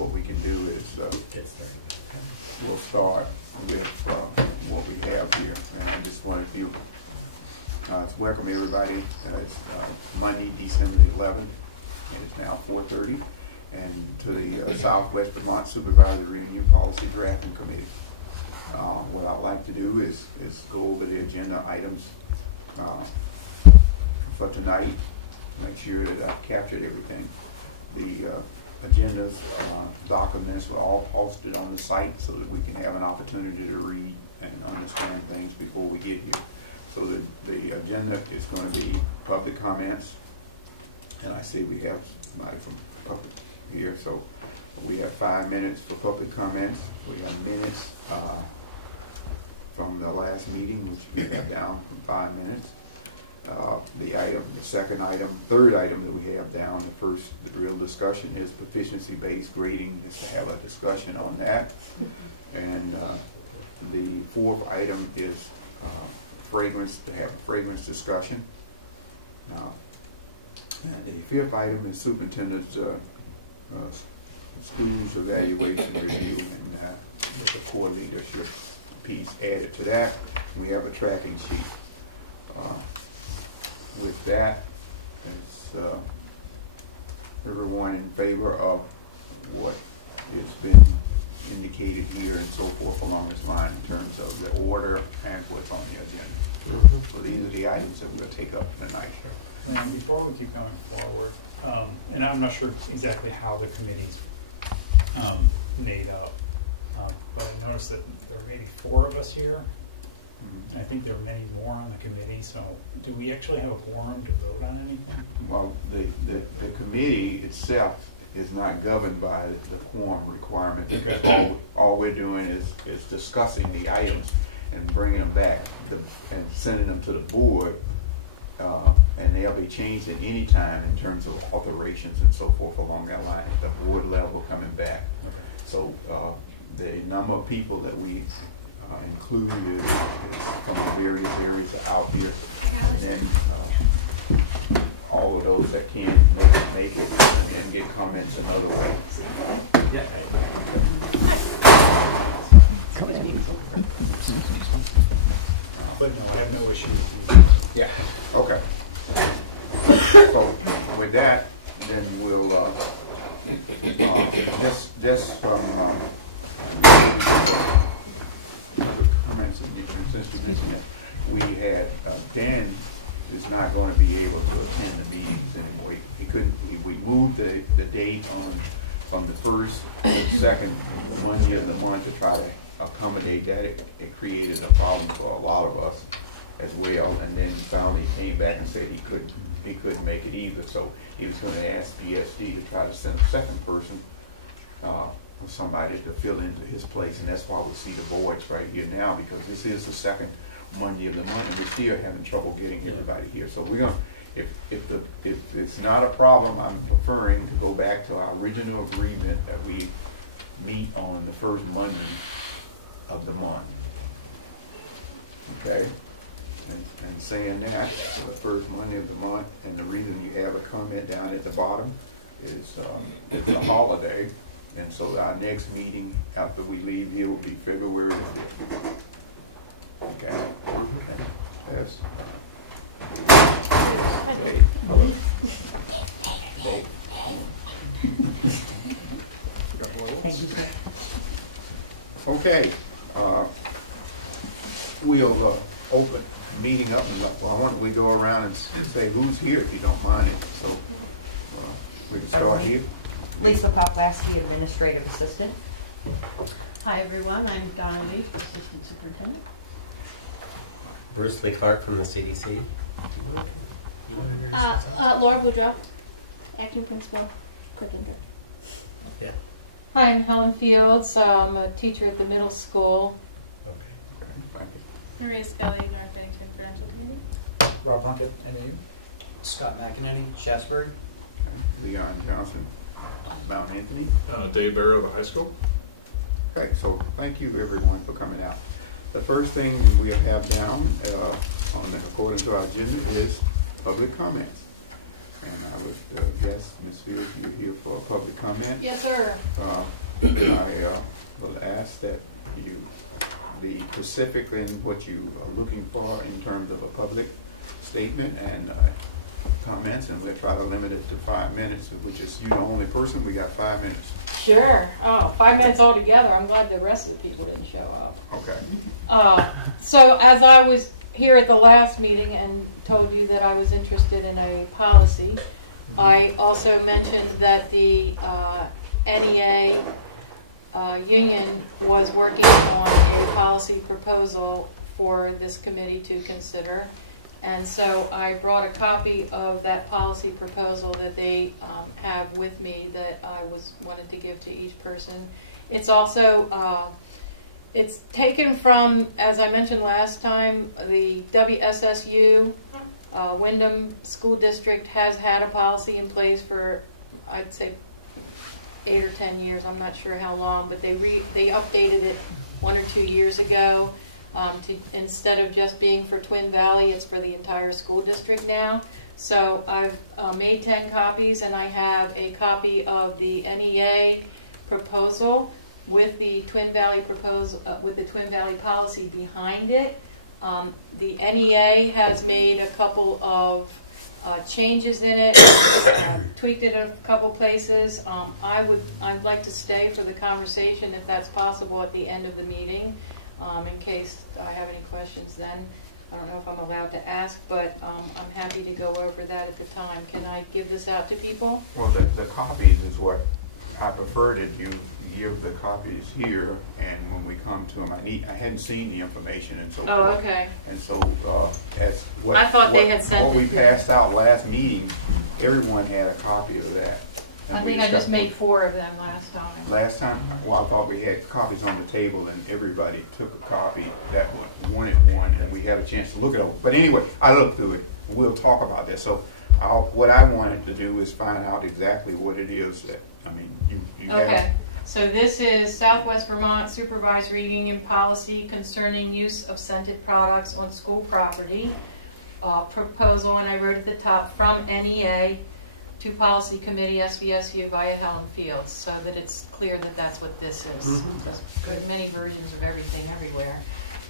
what we can do is we'll start with what we have here. And I just wanted to welcome everybody. It's Monday, December the 11th, and it's now 4:30, and to the Southwest Vermont Supervisory Review Policy Drafting Committee. What I'd like to do is go over the agenda items for tonight, make sure that I've captured everything. The agendas, documents are all posted on the site so that we can have an opportunity to read and understand things before we get here. So the agenda is going to be public comments, and I see we have somebody from public here, so we have 5 minutes for public comments. We have minutes from the last meeting, which we have down from 5 minutes. Third item that we have down, the real discussion is proficiency-based grading, is to have a discussion on that. And the fourth item is fragrance, to have a fragrance discussion. And the fifth item is superintendent's schools evaluation review, and with the core leadership piece added to that. We have a tracking sheet. With that, is everyone in favor of what has been indicated here and so forth along this line in terms of the order and what's on the agenda? So these are the items that we're going to take up tonight. And before we keep going forward, and I'm not sure exactly how the committee's made up, but I noticed that there are maybe 4 of us here. I think there are many more on the committee, so do we actually have a quorum to vote on anything? Well, the committee itself is not governed by the quorum requirement, because all we're doing is discussing the items and bringing them back and sending them to the board, and they'll be changed at any time in terms of alterations and so forth along that line at the board level coming back. So the number of people that we included from the various areas out here, and then all of those that can't make it and get comments another way. Yeah. But no, I have no issue with you. Yeah. Okay. So with that, then we'll just from comments since you mentioned it, we had Dan is not going to be able to attend the meetings anymore. He couldn't. We moved the date on from the first to the second Monday of the month to try to accommodate that. It created a problem for a lot of us as well. And then finally he came back and said he couldn't make it either. So he was going to ask BSD to try to send a second person, somebody to fill into his place, and that's why we see the boards right here now, because this is the second Monday of the month, and we're still having trouble getting everybody here. So we're gonna, if it's not a problem, I'm preferring to go back to our original agreement that we meet on the first Monday of the month. Okay, and saying that for the first Monday of the month, and the reason you have a comment down at the bottom is it's a holiday. And so our next meeting after we leave here will be February 5th. Okay. That's okay. We'll open the meeting up, and why don't we go around and say who's here, if you don't mind it. So we can start here. Lisa Poplaski, Administrative Assistant. Hi everyone, I'm Donna Leaf, Assistant Superintendent. Bruce Lee Clark from the CDC. Laura Boudreaux, Acting Principal, Quick-Inter. Yeah. Hi, I'm Helen Fields. I'm a teacher at the middle school. Okay. Thank you. Maria Scully, North Bennington Parental Committee. Rob Plunkett, NAU. Scott McEnany, Shasbury. Leon Johnson, Mount Anthony. Dave Barrow, the high school. Okay, so thank you everyone for coming out. The first thing we have down according to our agenda is public comments. And I would guest, Ms. Fields, you're here for a public comment. Yes, sir. I will ask that you be specific in what you are looking for in terms of a public statement and comments, and we'll try to limit it to 5 minutes, which is you the only person. We got 5 minutes. Sure. Oh, 5 minutes altogether. I'm glad the rest of the people didn't show up. Okay. So as I was here at the last meeting and told you that I was interested in a policy, I also mentioned that the NEA union was working on a policy proposal for this committee to consider. And so I brought a copy of that policy proposal that they have with me that I wanted to give to each person. It's also it's taken from, as I mentioned last time, the WSSU Wyndham School District has had a policy in place for, I'd say, 8 or 10 years. I'm not sure how long, but they updated it 1 or 2 years ago. Instead of just being for Twin Valley, it's for the entire school district now. So I've made 10 copies, and I have a copy of the NEA proposal with the Twin Valley proposal, with the Twin Valley policy behind it. The NEA has made a couple of changes in it, tweaked it a couple places. I'd like to stay for the conversation if that's possible at the end of the meeting. In case I have any questions then. I don't know if I'm allowed to ask, but I'm happy to go over that at the time. Can I give this out to people? Well, the copies is what I prefer that you give the copies here, and when we come to them, I hadn't seen the information and so Oh, forth. okay. And so as what I thought they had sent what we it. passed out last meeting, everyone had a copy of that. And I we think I just discussed made 4 of them last time. last time. Well, I thought we had copies on the table, and everybody took a copy that wanted one, and we had a chance to look it over. But anyway, I looked through it. We'll talk about that. So what I wanted to do is find out exactly what it is that, I mean, you Okay. have. So this is Southwest Vermont Supervisory Union Policy Concerning Use of Scented Products on School Property. Proposal, and I wrote at the top, from NEA to Policy Committee, SVSU, via Helen Fields, so that it's clear that that's what this is. Because there's many versions of everything everywhere.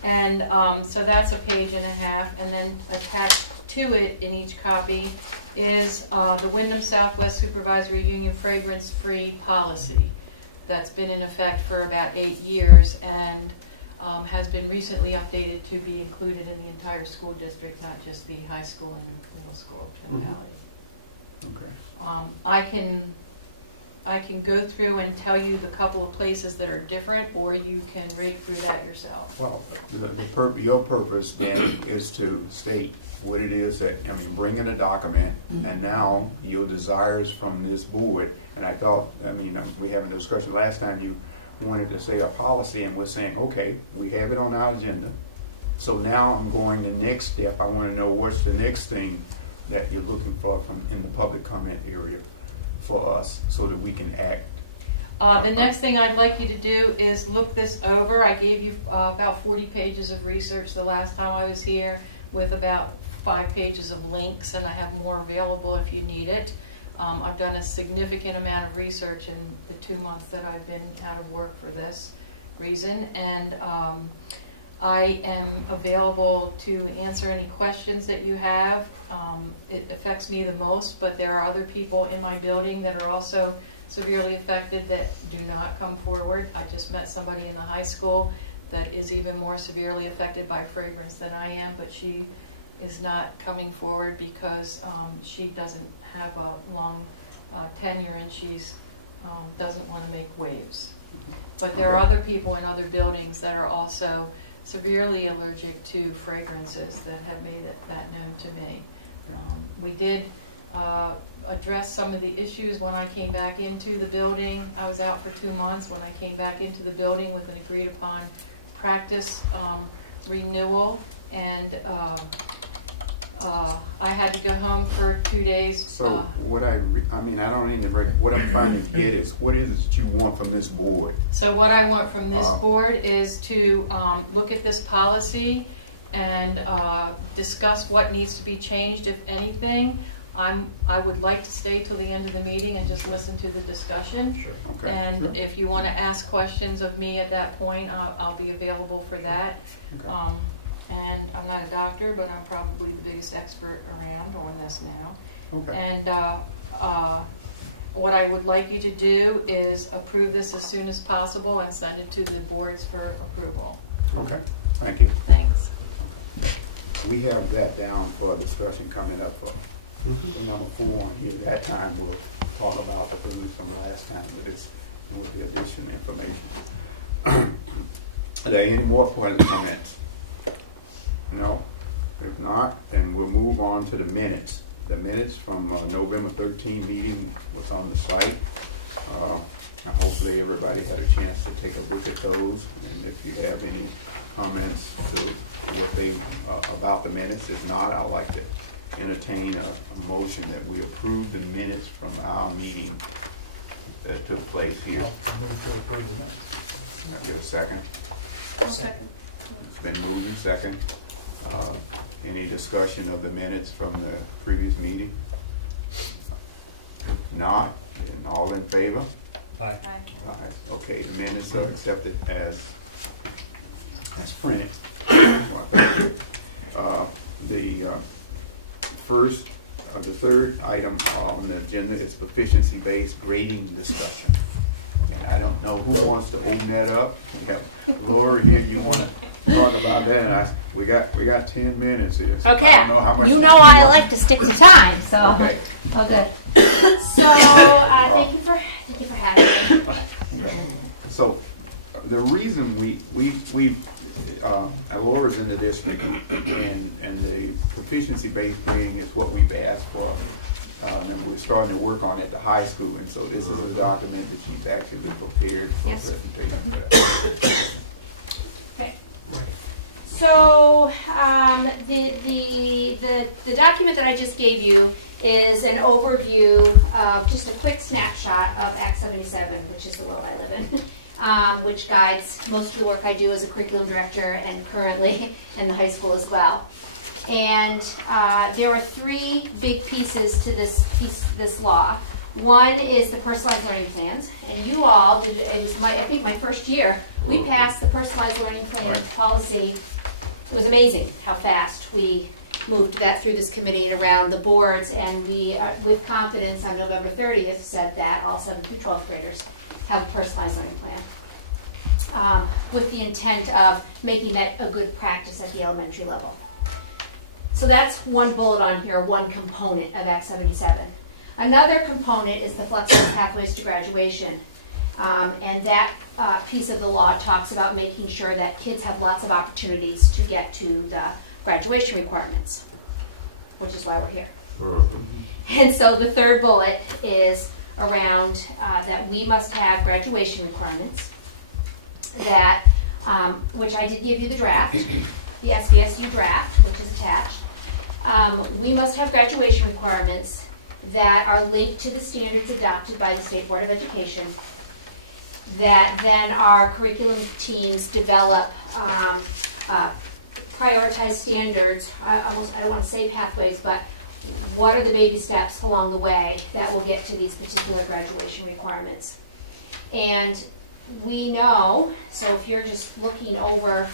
And so that's a page and a half, and then attached to it in each copy is the Wyndham Southwest Supervisory Union fragrance-free policy that's been in effect for about 8 years and has been recently updated to be included in the entire school district, not just the high school and middle school of Twin Valley. Okay. I can go through and tell you the couple of places that are different, or you can read through that yourself. Well, your purpose then is to state what it is that, I mean, bring in a document, and now your desires from this board, and I thought, I mean, we had a discussion last time, you wanted to say a policy, and we're saying, okay, we have it on our agenda, so now I'm going the next step. I want to know what's the next thing that you're looking for from in the public comment area for us so that we can act. The next thing I'd like you to do is look this over. I gave you about 40 pages of research the last time I was here, with about 5 pages of links, and I have more available if you need it. I've done a significant amount of research in the 2 months that I've been out of work for this reason, and I am available to answer any questions that you have. It affects me the most, but there are other people in my building that are also severely affected that do not come forward. I just met somebody in the high school that is even more severely affected by fragrance than I am, but she is not coming forward because she doesn't have a long tenure, and she's doesn't want to make waves. But there are other people in other buildings that are also severely allergic to fragrances that have made that known to me. We did address some of the issues when I came back into the building. I was out for 2 months. When I came back into the building with an agreed upon practice renewal, and I had to go home for 2 days. So what I mean, I don't need to break. What I'm trying to get is, what is it that you want from this board? So what I want from this board is to look at this policy and discuss what needs to be changed, if anything. I would like to stay till the end of the meeting and just listen to the discussion. Sure. Okay. And Sure. if you want to ask questions of me at that point, I'll be available for that. Okay. And I'm not a doctor, but I'm probably the biggest expert around on this now. Okay. And what I would like you to do is approve this as soon as possible and send it to the boards for approval. Okay. Thank you. Thanks. We have that down for a discussion coming up for number 4 on here. That time we'll talk about the food from last time with the additional information. Are there any more questions, comments? No? If not, then we'll move on to the minutes. The minutes from November 13 meeting was on the site. Hopefully everybody had a chance to take a look at those. And if you have any comments to what they about the minutes, if not, I'd like to entertain a motion that we approve the minutes from our meeting that took place here. I'll move to approve the minutes. Can I get a second? I'll second. It's been moved and second. Any discussion of the minutes from the previous meeting? If not, then all in favor? Aye. Aye. Okay, the minutes are accepted as printed. The third item on the agenda is proficiency-based grading discussion. And I don't know who wants to open that up. We have Laura here. You want to talk about that? And we got 10 minutes here. So Okay. I don't know how much. You know I like to stick to time, so. Okay. Oh, good. So, thank you for having me. So the reason Laura's in the district, and the proficiency-based grading is what we've asked for, and we're starting to work on it at the high school. And so this is a document that she's actually prepared for Yes. presentation for that. Okay. So, the document that I just gave you is an overview of just a quick snapshot of Act 77, which is the world I live in. Which guides most of the work I do as a curriculum director and currently in the high school as well. And there are 3 big pieces to this law. One is the personalized learning plans, and you all did. It was I think my first year. We passed the personalized learning plan policy. It was amazing how fast we moved that through this committee and around the boards, and we, with confidence, on November 30th, said that all 7th through 12th graders have a personalized learning plan, with the intent of making that a good practice at the elementary level. So that's one bullet on here, one component of Act 77. Another component is the flexible pathways to graduation. And that piece of the law talks about making sure that kids have lots of opportunities to get to the graduation requirements, which is why we're here. And so the third bullet is around that we must have graduation requirements, that which I did give you the draft, the SVSU draft, which is attached. We must have graduation requirements that are linked to the standards adopted by the State Board of Education, that then our curriculum teams develop prioritized standards. I don't want to say pathways, but what are the baby steps along the way that will get to these particular graduation requirements? And we know, so if you're just looking over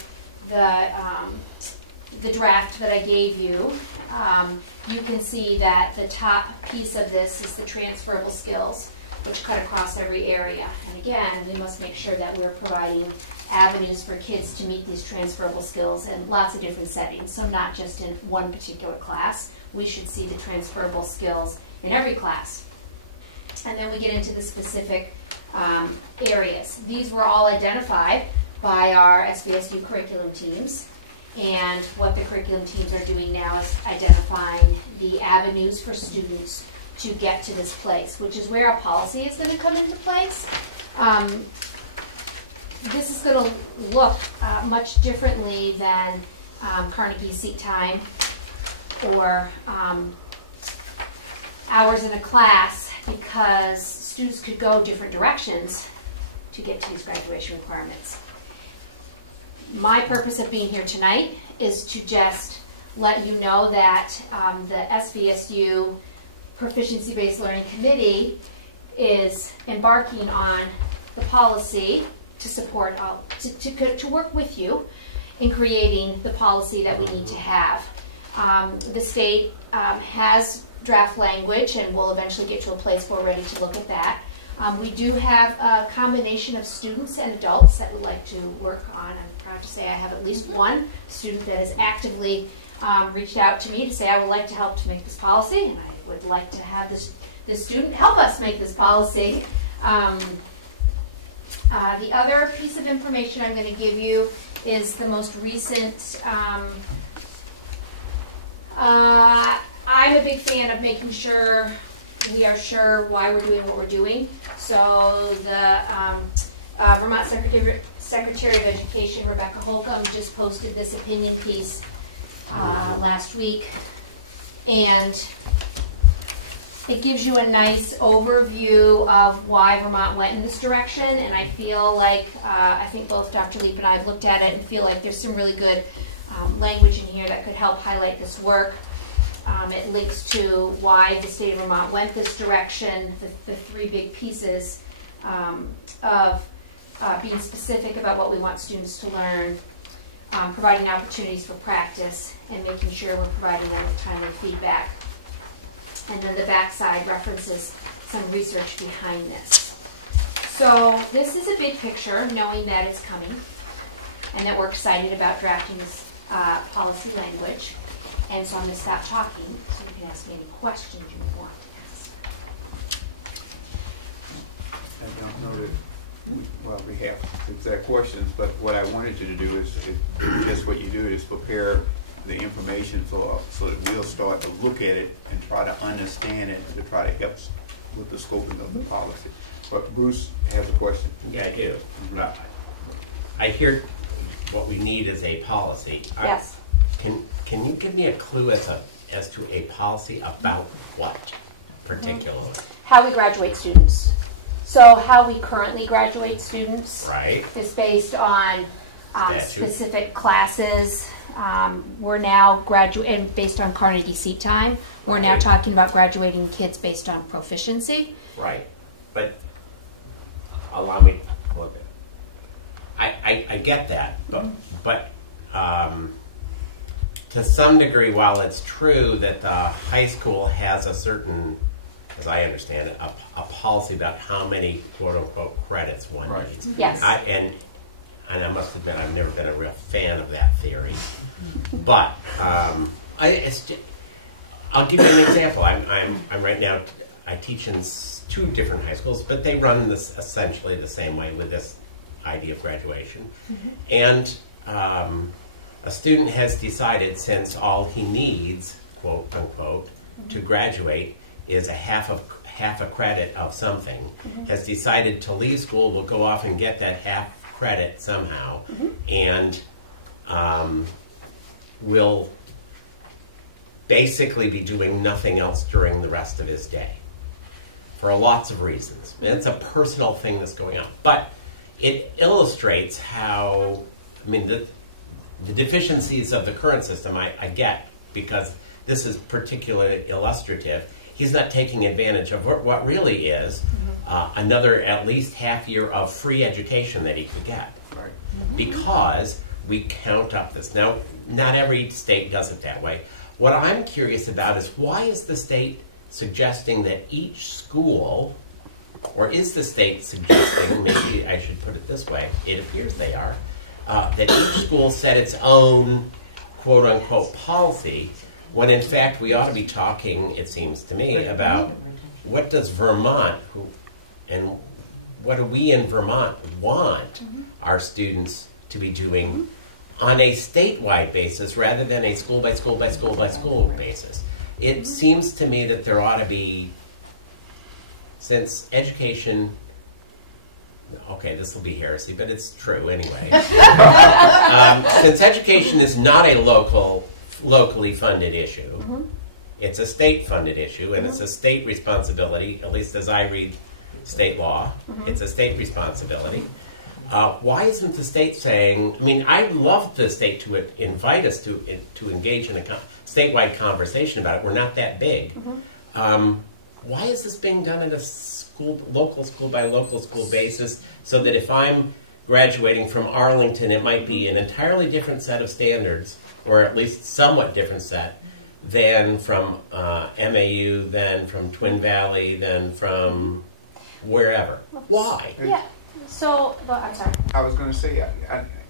the draft that I gave you, you can see that the top piece of this is the transferable skills, which cut across every area. And again, we must make sure that we're providing avenues for kids to meet these transferable skills in lots of different settings, so not just in one particular class. We should see the transferable skills in every class. And then we get into the specific areas. These were all identified by our SVSU curriculum teams, and what the curriculum teams are doing now is identifying the avenues for students to get to this place, which is where our policy is going to come into place. This is going to look much differently than Carnegie Seat Time or hours in a class, because students could go different directions to get to these graduation requirements. My purpose of being here tonight is to just let you know that the SVSU Proficiency-Based Learning Committee is embarking on the policy to support, to work with you in creating the policy that we need to have. The state has draft language, and we'll eventually get to a place where we're ready to look at that. We do have a combination of students and adults that would like to work on. I'm proud to say I have at least one student that has actively reached out to me to say, I would like to help to make this policy, and I would like to have this student help us make this policy. The other piece of information I'm going to give you is the most recent. I'm a big fan of making sure we are sure why we're doing what we're doing. So the Vermont Secretary of Education, Rebecca Holcomb, just posted this opinion piece last week, and it gives you a nice overview of why Vermont went in this direction. And I feel like, I think both Dr. Leap and I have looked at it and feel like there's some really good language in here that could help highlight this work. It links to why the state of Vermont went this direction, the three big pieces of being specific about what we want students to learn, providing opportunities for practice, and making sure we're providing them with timely feedback. And then the backside references some research behind this. So this is a big picture, knowing that it's coming and that we're excited about drafting this policy language. And so I'm going to stop talking so you can ask me any questions you want to ask. I don't know that we have exact questions, but what I wanted you to do is just what you do is prepare the information so that we'll start to look at it and try to understand it and to try to help with the scoping of the policy. But Bruce has a question. Yeah, I do. I hear what we need is a policy. Yes. Can you give me a clue as to a policy about what particularly? How we graduate students. So how we currently graduate students, Right. is based on specific classes. We're now graduating based on Carnegie seat time. We're now Right. talking about graduating kids based on proficiency. Right. But allow me a little bit. I get that, but to some degree, while it's true that the high school has a certain, as I understand it, a policy about how many quote-unquote credits one needs. Yes. And I must admit, I've never been a real fan of that theory. But I'll give you an example. I'm right now, I teach in two different high schools, but they run this essentially the same way with this idea of graduation. And a student has decided, since all he needs, quote unquote, to graduate is a half a credit of something, has decided to leave school, will go off and get that half credit somehow, and will basically be doing nothing else during the rest of his day for lots of reasons. And it's a personal thing that's going on. But it illustrates how, I mean, the deficiencies of the current system I get, because this is particularly illustrative. He's not taking advantage of what really is another at least half year of free education that he could get. Right. Because we count up this. Now, not every state does it that way. What I'm curious about is, why is the state suggesting that each school, or is the state suggesting, maybe I should put it this way, it appears they are, that each school set its own quote-unquote policy, when in fact we ought to be talking, it seems to me, about what does Vermont, and what do we in Vermont want our students to be doing on a statewide basis rather than a school by school by school by school basis. It seems to me that there ought to be, since education, okay, this will be heresy, but it's true anyway. Since education is not a locally funded issue, it's a state-funded issue, and it's a state responsibility, at least as I read state law, it's a state responsibility. Why isn't the state saying, I mean, I'd love the state to invite us to engage in a statewide conversation about it. We're not that big. why is this being done at a school, local school by local school basis, so that if I'm graduating from Arlington, it might be an entirely different set of standards, or at least somewhat different set, than from MAU, than from Twin Valley, than from wherever. Why? Yeah. So, well, I'm sorry. I was going to say,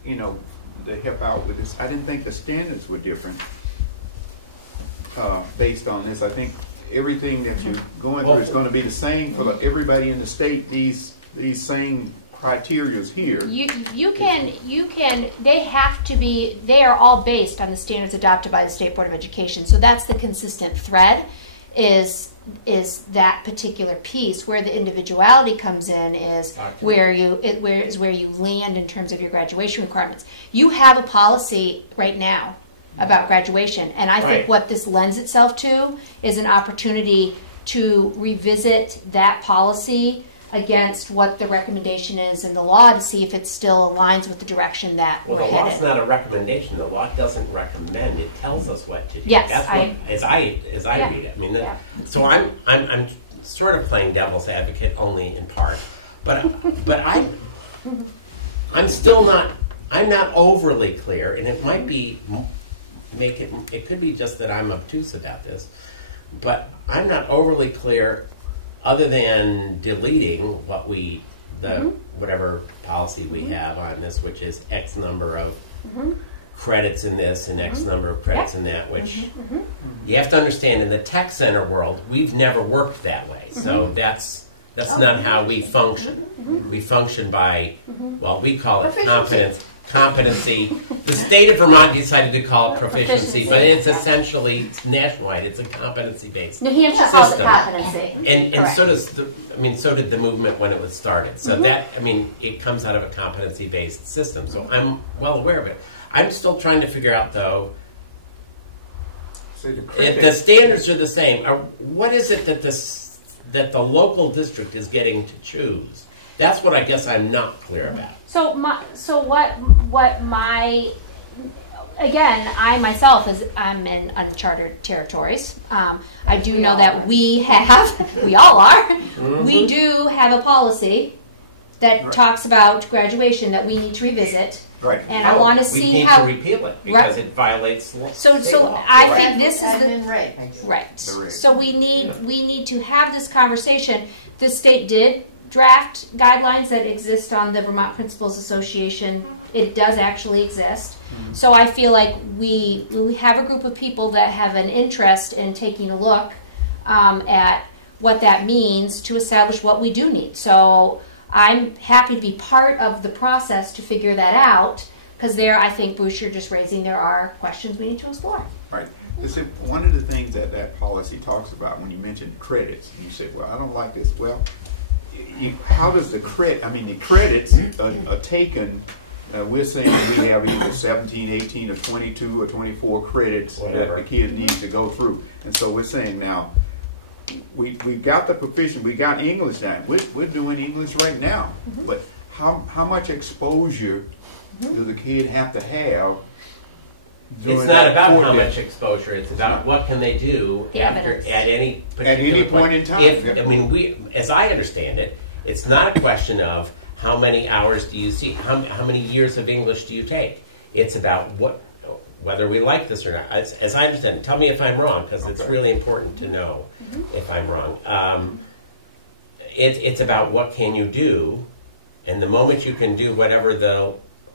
you know, to help out with this, I didn't think the standards were different based on this. I think everything that you're going through is going to be the same for everybody in the state. These same criterias here. You can, they have to be, they are all based on the standards adopted by the State Board of Education. So that's the consistent thread, is that particular piece. Where the individuality comes in is where you land in terms of your graduation requirements. You have a policy right now about graduation, and I think what this lends itself to is an opportunity to revisit that policy against what the recommendation is in the law to see if it still aligns with the direction that well, we're the headed. law's not a recommendation. The law doesn't recommend. It tells us what to do. Yes, that's as I read it. I mean, so I'm sort of playing devil's advocate only in part, but I'm still not. I'm not overly clear, and it might be it could be just that I'm obtuse about this, but I'm not overly clear. Other than deleting what whatever policy we have on this, which is X number of credits in this and X number of credits in that, which you have to understand in the tech center world, we've never worked that way. So that's not how we function. We function by, well, we call it competency. The state of Vermont decided to call it proficiency, but it's essentially nationwide. It's a competency-based New Hampshire system. calls it competency. And so does so did the movement when it was started. So that, it comes out of a competency-based system. So I'm well aware of it. I'm still trying to figure out, though, if the standards are the same, what is it that the local district is getting to choose? That's what I guess I'm not clear about. Again, I myself, I'm in uncharted territories. I do know that we all are, we do have a policy that talks about graduation that we need to revisit. Right. And I want to we see need how to repeal it because it violates law. So law. I think this is Admin rate. right. So we need to have this conversation. The state did draft guidelines that exist on the Vermont Principals Association. It does actually exist. So I feel like we have a group of people that have an interest in taking a look at what that means to establish what we do need. So I'm happy to be part of the process to figure that out, because I think, Bruce, you're just raising, there are questions we need to explore. Right. Listen, one of the things that policy talks about when you mentioned credits, you said, well, I don't like this. Well, how does the credits are taken. We're saying we have either 17, 18, or 22 or 24 credits that the kid needs to go through. And so we're saying now, we've got the proficient, we got English now. We're doing English right now. But how much exposure does the kid have to have? It's not about how much exposure. It's about what can they do at any particular point in time. As I understand it, it's not a question of how many hours do you see, how many years of English do you take. It's about whether we like this or not. As I understand it, tell me if I'm wrong, because it's really important to know if I'm wrong. It's about what can you do, and the moment you can do whatever the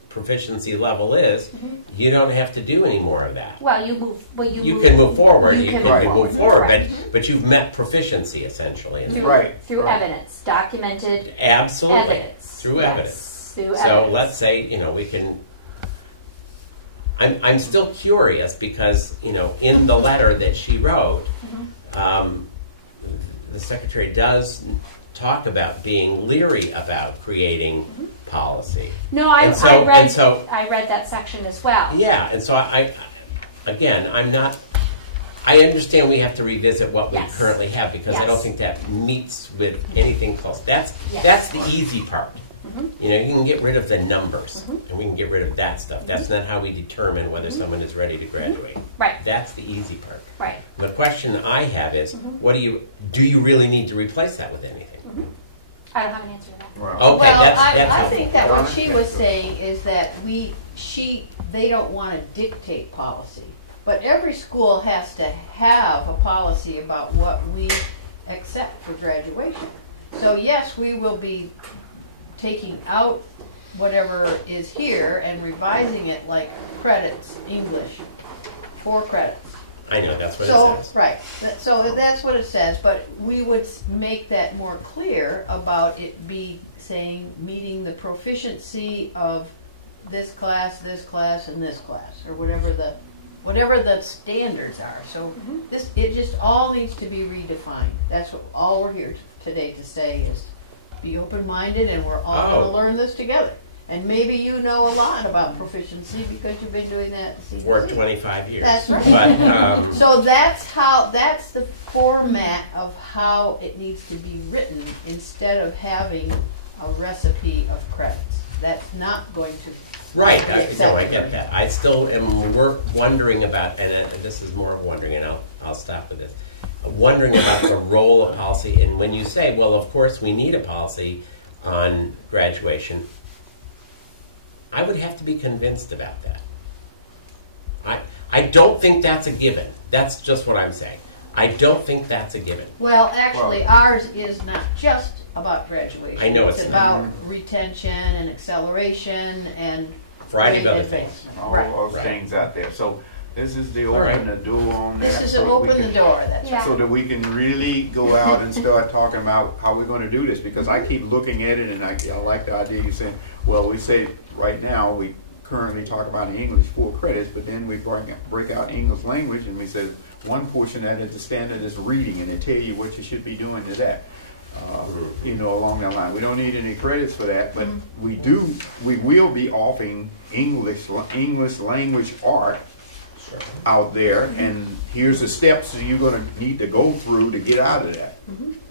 proficiency level is, you don't have to do any more of that. Well, you can move forward. You can move forward, right. but you've met proficiency essentially. Through evidence, documented absolutely evidence. Through evidence. Through so evidence. let's say we can. I'm still curious because in the letter that she wrote, the secretary does talk about being leery about creating policy. No, I read that section as well. Yeah, and so I understand we have to revisit what we currently have because I don't think that meets with anything close. That's the easy part. You know, you can get rid of the numbers, and we can get rid of that stuff. That's not how we determine whether someone is ready to graduate. Right. That's the easy part. Right. The question I have is, what do you really need to replace that with anything? I don't have an answer to that. Well, Okay, Well, that's I helpful. think that what Donna? she was saying is that they don't want to dictate policy. But every school has to have a policy about what we accept for graduation. So yes, we will be taking out whatever is here and revising it like credits, English, 4 credits. I know, that's what So, it says. right, so that's what it says, but we would make that more clear about it saying meeting the proficiency of this class, and this class, or whatever the standards are. So it just all needs to be redefined. That's what all we're here today to say is be open-minded, and we're all going to learn this together. And maybe you know a lot about proficiency because you've been doing that at CDC. For 25 years. That's right. But, So that's the format of how it needs to be written instead of having a recipe of credits. That's not going to right, be I accepted. get that. I still am wondering about, and this is more of wondering, and I'll stop with this, wondering about the role of policy. And when you say, well, of course we need a policy on graduation, I would have to be convinced about that. I don't think that's a given. That's just what I'm saying. I don't think that's a given. Well, actually, ours is not just about graduation. I know it's not. about retention and acceleration and Variety of grade other things. advancement. all Right. those Right. things out there. So this is the All right. open the door on that. This is so an that we open the can- door, that's Yeah. right. So that we can really go out and start talking about how we're going to do this, because I keep looking at it and I like the idea you saying, well, we say right now we currently talk about English 4 credits, but then we break out English language and we say one portion of that is the standard is reading, and they tell you what you should be doing to that. You know, along that line. We don't need any credits for that, but we will be offering English language art out there, and here's the steps that you're going to need to go through to get out of that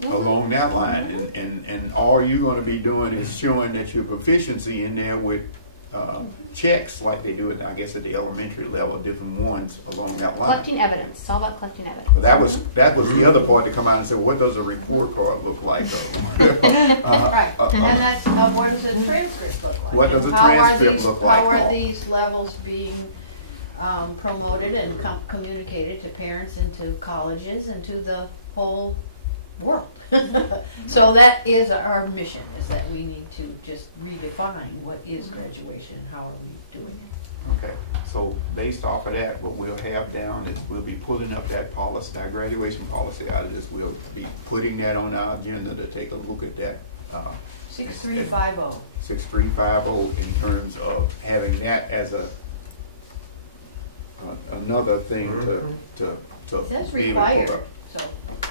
along that line, and all you're going to be doing is showing that your proficiency in there with checks like they do it, I guess, at the elementary level, different ones along that line. Collecting evidence. It's all about collecting evidence. But that was the other part to come out and say, what does a report card look like? Right, and that's what does a transcript look like? What does a How are transcript these- look like? How are these levels being promoted and communicated to parents and to colleges and to the whole world? So that is our mission, is that we need to just redefine what is graduation and how are we doing it. Okay, so based off of that, what we'll have down is we'll be pulling up that policy, that graduation policy out of this. We'll be putting that on our agenda to take a look at that. 6350. 6350 in terms of having that as another thing to That's be able to required, pull up.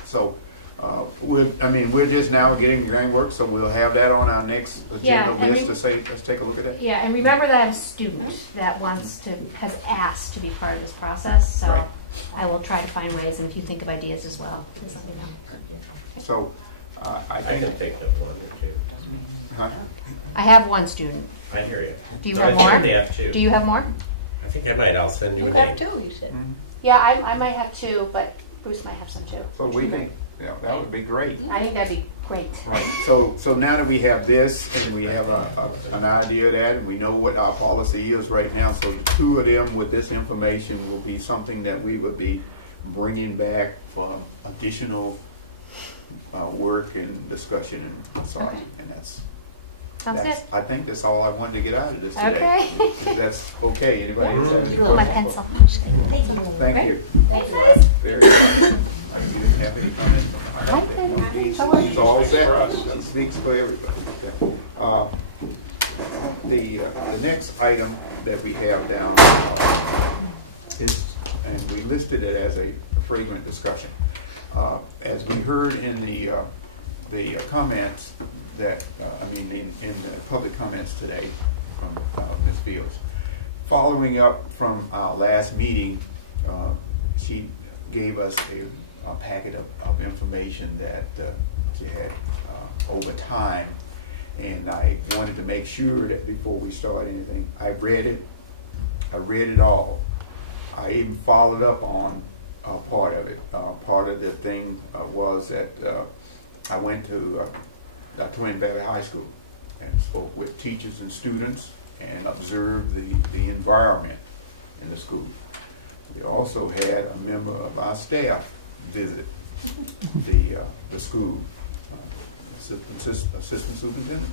so. So we're just now getting groundwork, so we'll have that on our next Yeah, agenda and list to say, let's take a look at that. Yeah, and remember that I'm a student that has asked to be part of this process, so Right. I will try to find ways, and if you think of ideas as well, please let me know. So I I think, can think of one or two. huh? I have one student. I hear you. Do you No, have I more? certainly have two. Do you have more? I think I might. I'll send you You a got name. 2, you said. Yeah, I might have 2, but Bruce might have some too. So we think, yeah, that would be great. I think that'd be great. Right. So now that we have this and we have an idea of that and we know what our policy is right now, so the 2 of them with this information will be something that we would be bringing back for additional work and discussion and so on. Okay. And Sounds good. I think that's all I wanted to get out of this today. Okay. If that's okay. Anybody have any With my questions? pencil. I'm just kidding. Thank you. Thank you. Thanks, guys. Very much. You didn't have any comments on that? I didn't. Okay. How are you? It's all set. That speaks for everybody. Okay. The next item that we have down is, and we listed it as a fragrant discussion. As we heard in the comments that, in the public comments today from Ms. Fields, following up from our last meeting, she gave us a packet of information that she had over time, And I wanted to make sure that before we start anything, I read it all. I even followed up on part of it. Part of the thing was that I went to Twin Valley High School and spoke with teachers and students and observed the environment in the school. We also had a member of our staff visit the school. Assistant Superintendent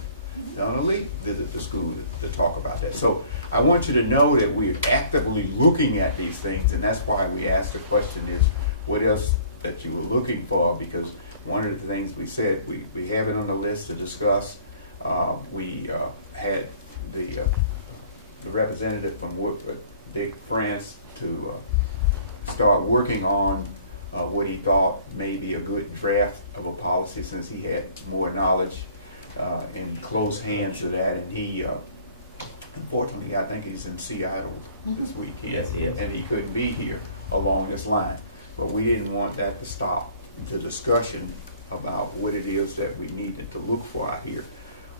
Donna Lee visit the school to talk about that. So I want you to know that we're actively looking at these things, and that's why we asked the question is, what else that you were looking for? Because one of the things we said, we have it on the list to discuss. We had the representative from Dick France to start working on what he thought may be a good draft of a policy, since he had more knowledge in close hands of that. And he, unfortunately, I think he's in Seattle this week. Yes, he is. And he couldn't be here along this line. But we didn't want that to stop the discussion about what it is that we needed to look for out here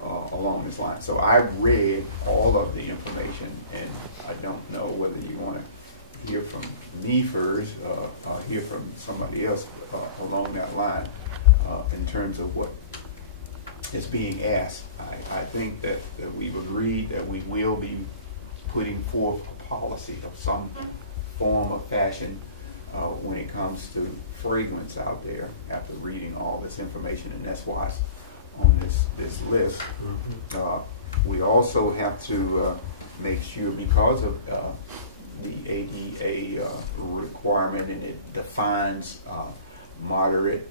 along this line. So I read all of the information, and I don't know whether you want to hear from me first, hear from somebody else along that line in terms of what is being asked. I think that we've agreed that we will be putting forth a policy of some form of fashion when it comes to fragrance out there after reading all this information, and that's why it's on this list. We also have to make sure, because of the ADA requirement, and it defines moderate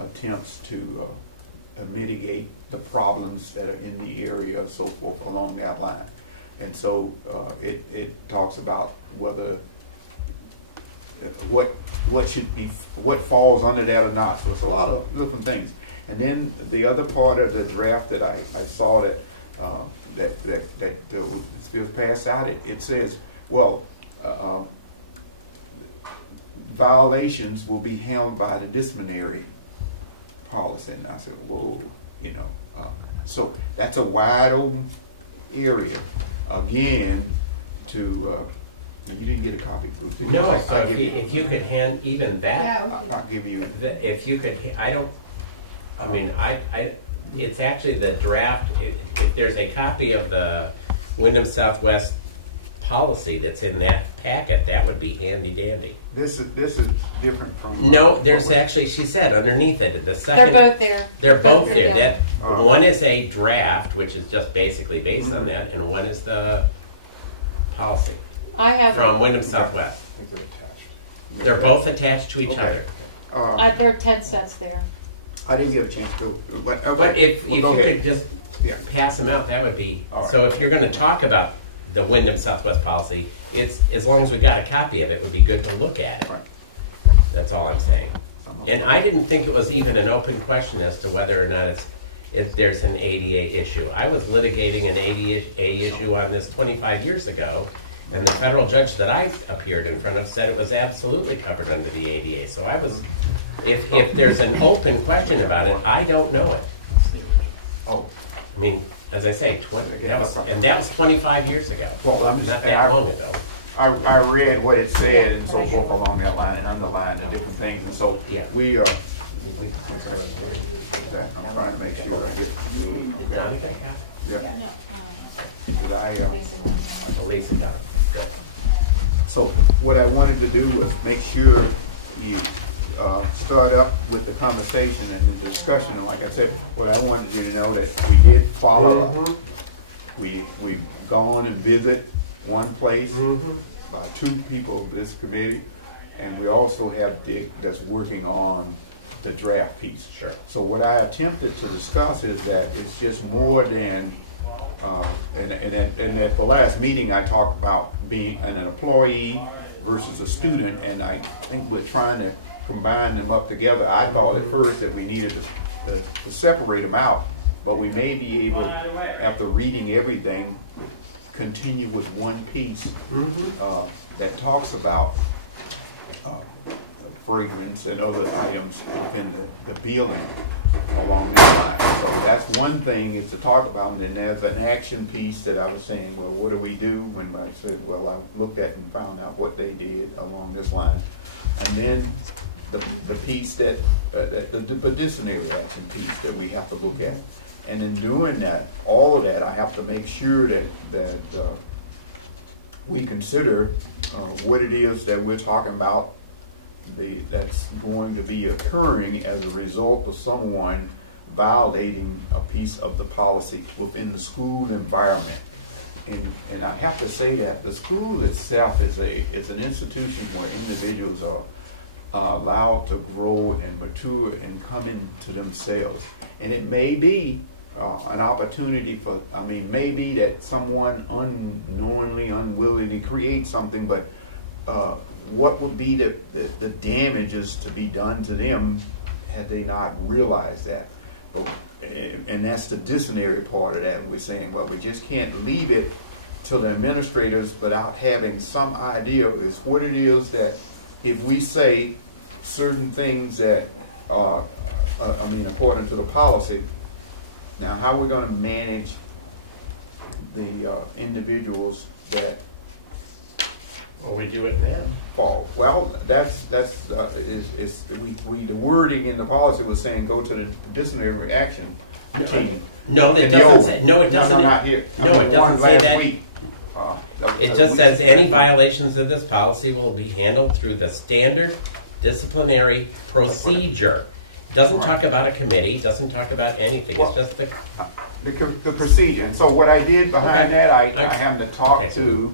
attempts to mitigate the problems that are in the area and so forth along that line. And so it talks about whether what falls under that or not. So it's a lot of different things. And then the other part of the draft that I saw that was passed out, it says, well, violations will be handled by the disciplinary policy. And I said, whoa, so that's a wide open area again to. You didn't get a copy, Bruce, did you? No, so if you could hand even that, I'll give you. if you could, it's actually the draft. If there's a copy of the Wyndham Southwest policy that's in that packet, that would be handy dandy. This is different from. No, there's actually, she said underneath it, the second. They're both there. They're both there. Yeah. That one is a draft, which is just basically based on that, and one is the policy I have. from Wyndham Southwest. I think they're attached. They're both attached to each other. There are 10 sets there. I didn't get a chance to. But if you could just pass them out, that would be. All right. So if you're going to talk about the Wyndham Southwest policy, it's as long as we got a copy of it, would be good to look at it. Right. That's all I'm saying. And I didn't think it was even an open question as to whether or not if there's an ADA issue. I was litigating an ADA issue on this 25 years ago, and the federal judge that I appeared in front of said it was absolutely covered under the ADA. So I was, if there's an open question about it, I don't know it. Oh, I mean, as I say, that was 25 years ago. well, I'm just. Not that long ago. I read what it said and so forth along that line and underlined the different things, and so Yeah. we are. I'm trying to make sure I get. Did Donna get a copy? Yeah. Did I? Lisa got it. Good. So what I wanted to do was make sure you start up with the conversation and the discussion. And like I said, what I wanted you to know that we did follow up. We've gone and visit one place by two people of this committee, and we also have Dick that's working on the draft piece. Sure. So what I attempted to discuss is that it's just more than, and at the last meeting I talked about being an employee versus a student, and I think we're trying to combine them up together. I thought at first that we needed to separate them out, but we may be able, after reading everything, continue with one piece that talks about fragrance and other items in the building along this line. So that's one thing is to talk about, and then there's an action piece that I was saying, well, what do we do? When I said, well, I looked at and found out what they did along this line. And then the piece that, the medicinary action piece that we have to look at. And in doing that, all of that, I have to make sure that we consider what it is that we're talking about that's going to be occurring as a result of someone violating a piece of the policy within the school environment. And I have to say that the school itself is an institution where individuals are allowed to grow and mature and come into themselves. And it may be an opportunity for, maybe that someone unknowingly, unwillingly creates something, but what would be the damages to be done to them had they not realized that? And that's the disciplinary part of that. And we're saying, well, we just can't leave it to the administrators without having some idea is what it is that if we say certain things that according to the policy, now how we're going to manage the individuals that we do it now. Fall. Well, the wording in the policy was saying go to the disciplinary action team. No, it doesn't say. No, it doesn't. No, not here. No, it doesn't say that. It just says any violation. violations of this policy will be handled through the standard disciplinary procedure. It doesn't talk about a committee. Doesn't talk about anything. Well, it's just the procedure. And so what I did behind that, I happened to talk to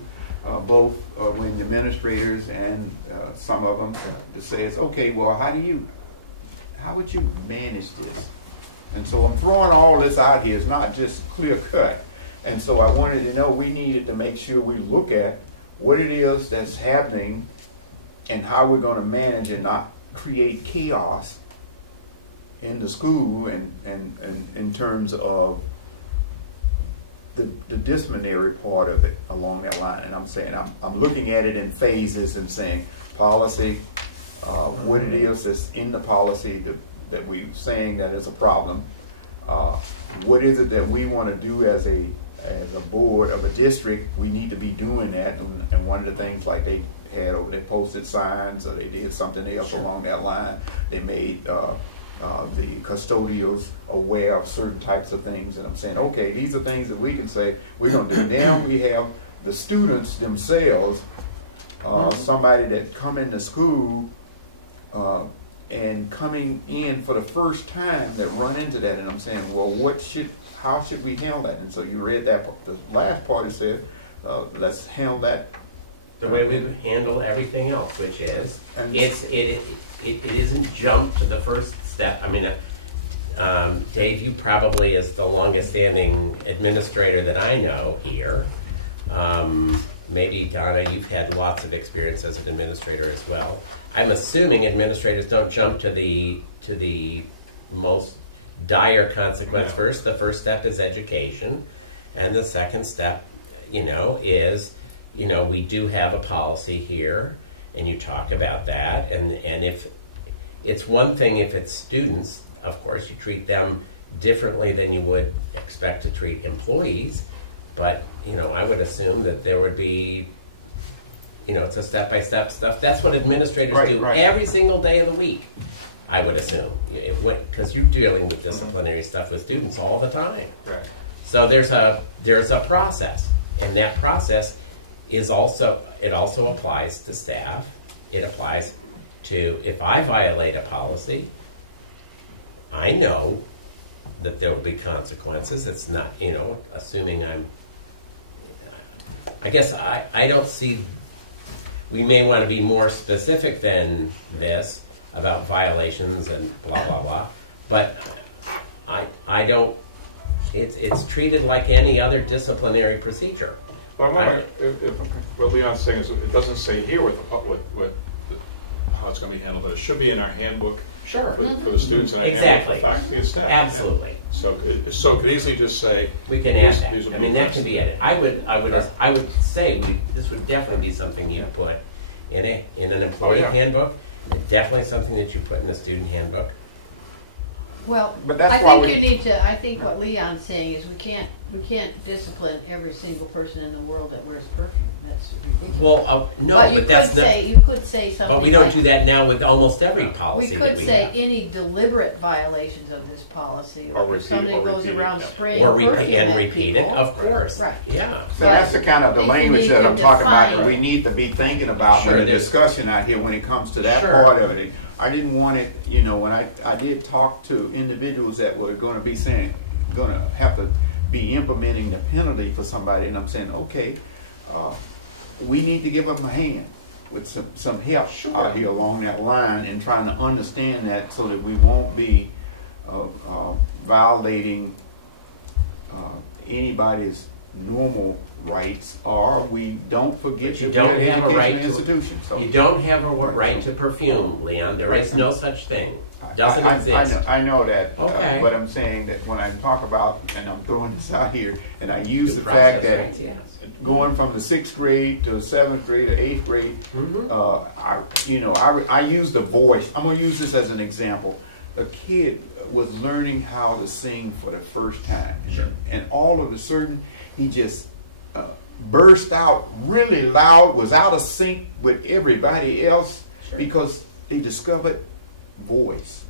both when the administrators and some of them to say, okay, well, how would you manage this? And so I'm throwing all this out here. It's not just clear cut. And so I wanted to know we needed to make sure we look at what it is that's happening and how we're going to manage and not create chaos in the school and in terms of the disciplinary part of it along that line. And I'm saying I'm looking at it in phases and saying policy, what it is that's in the policy that we're saying that is a problem. What is it that we want to do as a board of a district? We need to be doing that. And one of the things like they had over, they posted signs or they did something else along that line. They made the custodials aware of certain types of things, and I'm saying, okay, these are things that we can say we're going to do. Now we have the students themselves, somebody that come into school and coming in for the first time that run into that, and I'm saying, well, how should we handle that? And so you read that, the last part it said, let's handle that the way we handle everything else, which is it isn't jump to the first step. Dave, you probably is the longest standing administrator that I know here. Maybe Donna, you've had lots of experience as an administrator as well. I'm assuming administrators don't jump to the most dire consequence first. The first step is education, and the second step, is we do have a policy here, and you talk about that, and if it's one thing if it's students, of course, you treat them differently than you would expect to treat employees. But, I would assume that there would be, it's a step-by-step stuff. That's what administrators do every single day of the week, I would assume. Because you're dealing with disciplinary stuff with students all the time. Right. So there's a process. And that process it also applies to staff. It applies to, if I violate a policy, I know that there will be consequences. It's not, assuming I guess I don't see, we may want to be more specific than this about violations and blah, blah, blah. But I don't, it's treated like any other disciplinary procedure. Well, what Leon's saying is it doesn't say here how it's going to be handled, but it should be in our handbook. Sure. For the students and exactly. For faculty and staff. Absolutely. So it could easily just say we can add that. That can be added. I would say this would definitely be something you put in an employee handbook. Definitely something that you put in a student handbook. Well, But that's I why think we- you need to, I think what Leon's saying is we can't discipline every single person in the world that wears perfume. That's ridiculous. Well, no, But you but that's could not. say, you could say something But we don't like- do that now with almost every We policy that could we say have. any deliberate violations of this policy, Or or if repeat- somebody or goes repeat it, around yeah. spraying Or perfume repeat at and repeat it, people. of course. Right. Yeah. So that's the kind of the I think you language need that to I'm talking about, define that we it. need to be thinking about Sure, in the there's- discussion out here when it comes to that Sure. part of it. I didn't want it, you know, when I did talk to individuals that were gonna be saying, gonna have to be implementing the penalty for somebody, and I'm saying, okay, we need to give them a hand with some help out here along that line and trying to understand that so that we won't be violating anybody's normal rights, or we don't forget But you that we're don't an have a right educational to- institution. So You don't have a right to perfume, Leon. There is no such thing. Doesn't exist. I know that, Okay. but I'm saying that when I talk about, and I'm throwing this out here, and I use Due the fact process that rights, yes. going from the 6th grade to the 7th grade to 8th grade, I use the voice. I'm going to use this as an example. A kid was learning how to sing for the first time, and all of a sudden he just burst out really loud, was out of sync with everybody else because they discovered voice.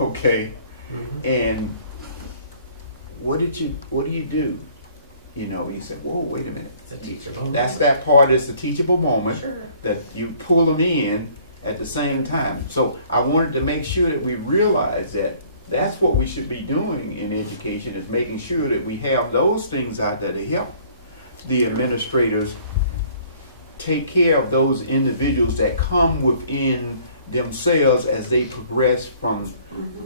Okay, and what do you do? You know, you said, whoa, wait a minute. It's a teachable That's moment. that part is the teachable moment Sure. that you pull them in at the same time. So I wanted to make sure that we realize that that's what we should be doing in education, is making sure that we have those things out there to help the administrators take care of those individuals that come within themselves as they progress from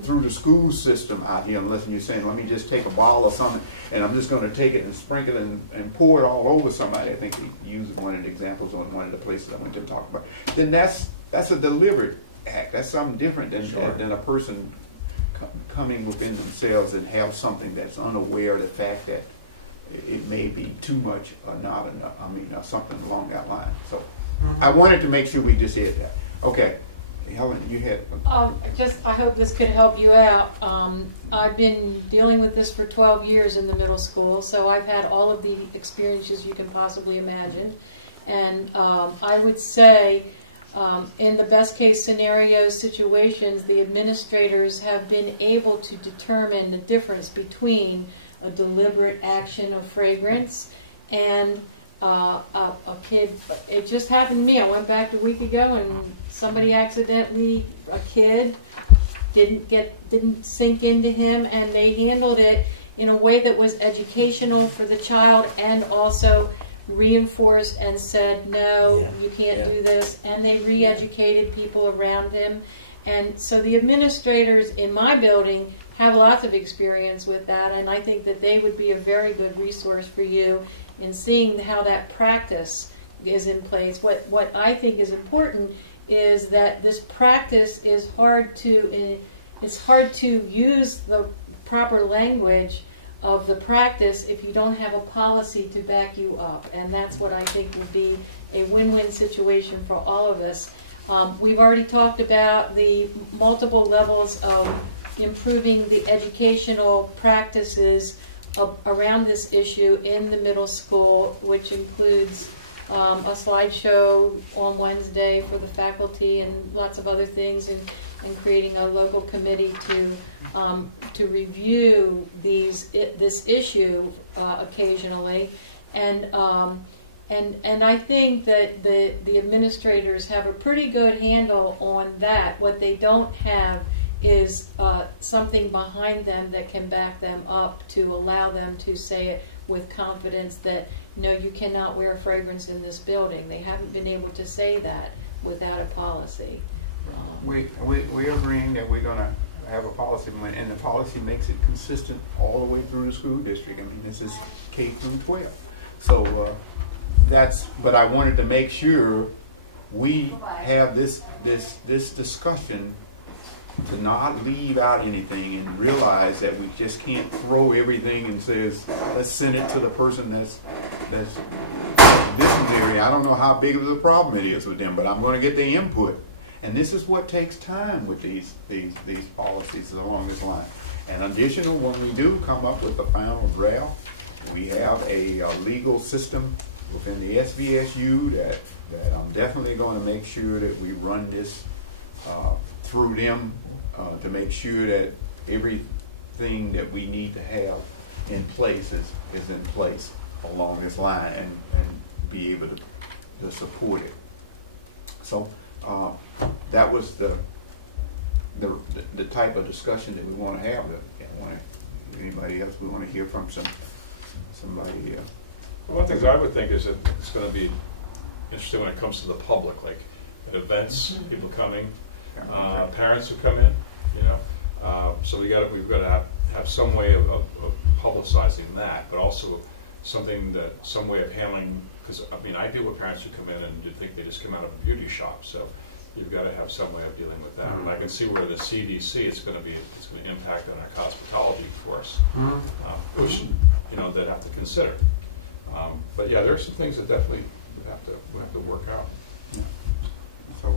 through the school system out here. Unless you're saying, let me just take a bottle or something and I'm just going to take it and sprinkle it and pour it all over somebody. I think he used one of the examples on one of the places I went to talk about. Then that's a deliberate act. That's something different than a person coming within themselves and have something that's unaware of the fact that it may be too much or not enough. I mean, something along that line. So I wanted to make sure we just hit that. Okay. Helen, you had... I hope this could help you out. I've been dealing with this for 12 years in the middle school, so I've had all of the experiences you can possibly imagine. And I would say, in the best case scenario situations, the administrators have been able to determine the difference between a deliberate action of fragrance and a kid. It just happened to me. I went back a week ago and somebody accidentally, a kid, didn't sink into him, and they handled it in a way that was educational for the child and also reinforced and said, no, you can't do this, and they re-educated people around him. And so the administrators in my building have lots of experience with that, and I think that they would be a very good resource for you in seeing how that practice is in place. What I think is important is that this practice is hard to use the proper language of the practice if you don't have a policy to back you up, and that's what I think would be a win-win situation for all of us. We've already talked about the multiple levels of improving the educational practices around this issue in the middle school, which includes a slideshow on Wednesday for the faculty and lots of other things, and creating a local committee to review this issue occasionally. And I think that the administrators have a pretty good handle on that. What they don't have is something behind them that can back them up to allow them to say it with confidence that, no, you cannot wear fragrance in this building. They haven't been able to say that without a policy. We're agreeing that we're going to have a policy, and the policy makes it consistent all the way through the school district. I mean, this is K through 12. So but I wanted to make sure we have this discussion to not leave out anything and realize that we just can't throw everything and says, let's send it to the person that's dysentery. I don't know how big of a problem it is with them, but I'm going to get their input. And this is what takes time with these policies along this line. And additional, when we do come up with the final draft, we have a legal system within the SVSU that I'm definitely going to make sure that we run this through them to make sure that everything that we need to have in place is in place along this line and be able to support it. So that was the type of discussion that we want to have. Anybody else we want to hear from somebody? One of the things I would think is that it's going to be interesting when it comes to the public, like at events, people coming, parents who come in, you know. So we've got to have some way of publicizing that, but also some way of handling. Because I mean, I deal with parents who come in and you think they just come out of a beauty shop, so you've got to have some way of dealing with that. And I can see where the CDC it's going to impact on our cosmetology course, which they'd have to consider. But yeah, there are some things that definitely we have to work out. Yeah. So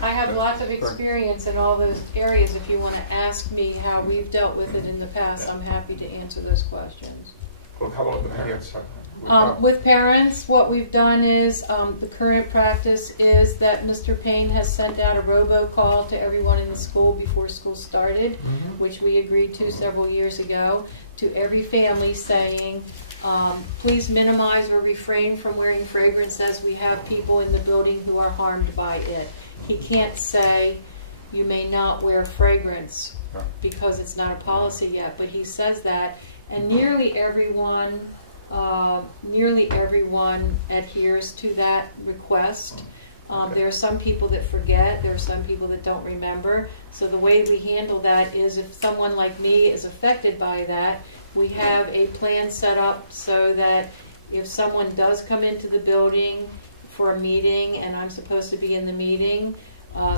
I have lots of experience in all those areas. If you want to ask me how we've dealt with it in the past, I'm happy to answer those questions. Well, how about the parents? With parents, what we've done is the current practice is that Mr. Payne has sent out a robocall to everyone in the school before school started, which we agreed to several years ago, to every family saying, please minimize or refrain from wearing fragrance as we have people in the building who are harmed by it. He can't say you may not wear fragrance because it's not a policy yet, but he says that, and nearly everyone adheres to that request. There are some people that forget, there are some people that don't remember. So the way we handle that is if someone like me is affected by that, we have a plan set up so that if someone does come into the building for a meeting and I'm supposed to be in the meeting,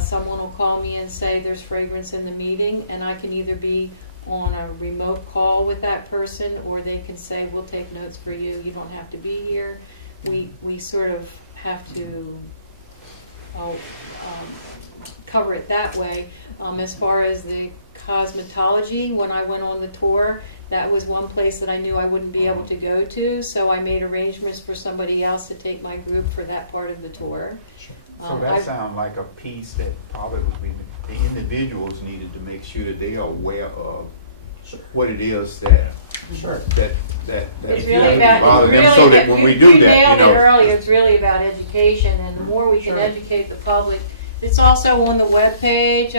someone will call me and say there's fragrance in the meeting, and I can either be on a remote call with that person, or they can say, we'll take notes for you, you don't have to be here. We sort of have to cover it that way. As far as the cosmetology, when I went on the tour, that was one place that I knew I wouldn't be able to go to, so I made arrangements for somebody else to take my group for that part of the tour. Sure. So that sounds like a piece that probably would be the individuals needed to make sure that they are aware of what it is that it's really about them, so that when we do that, earlier, it's really about education, and the more we can educate the public. It's also on the webpage.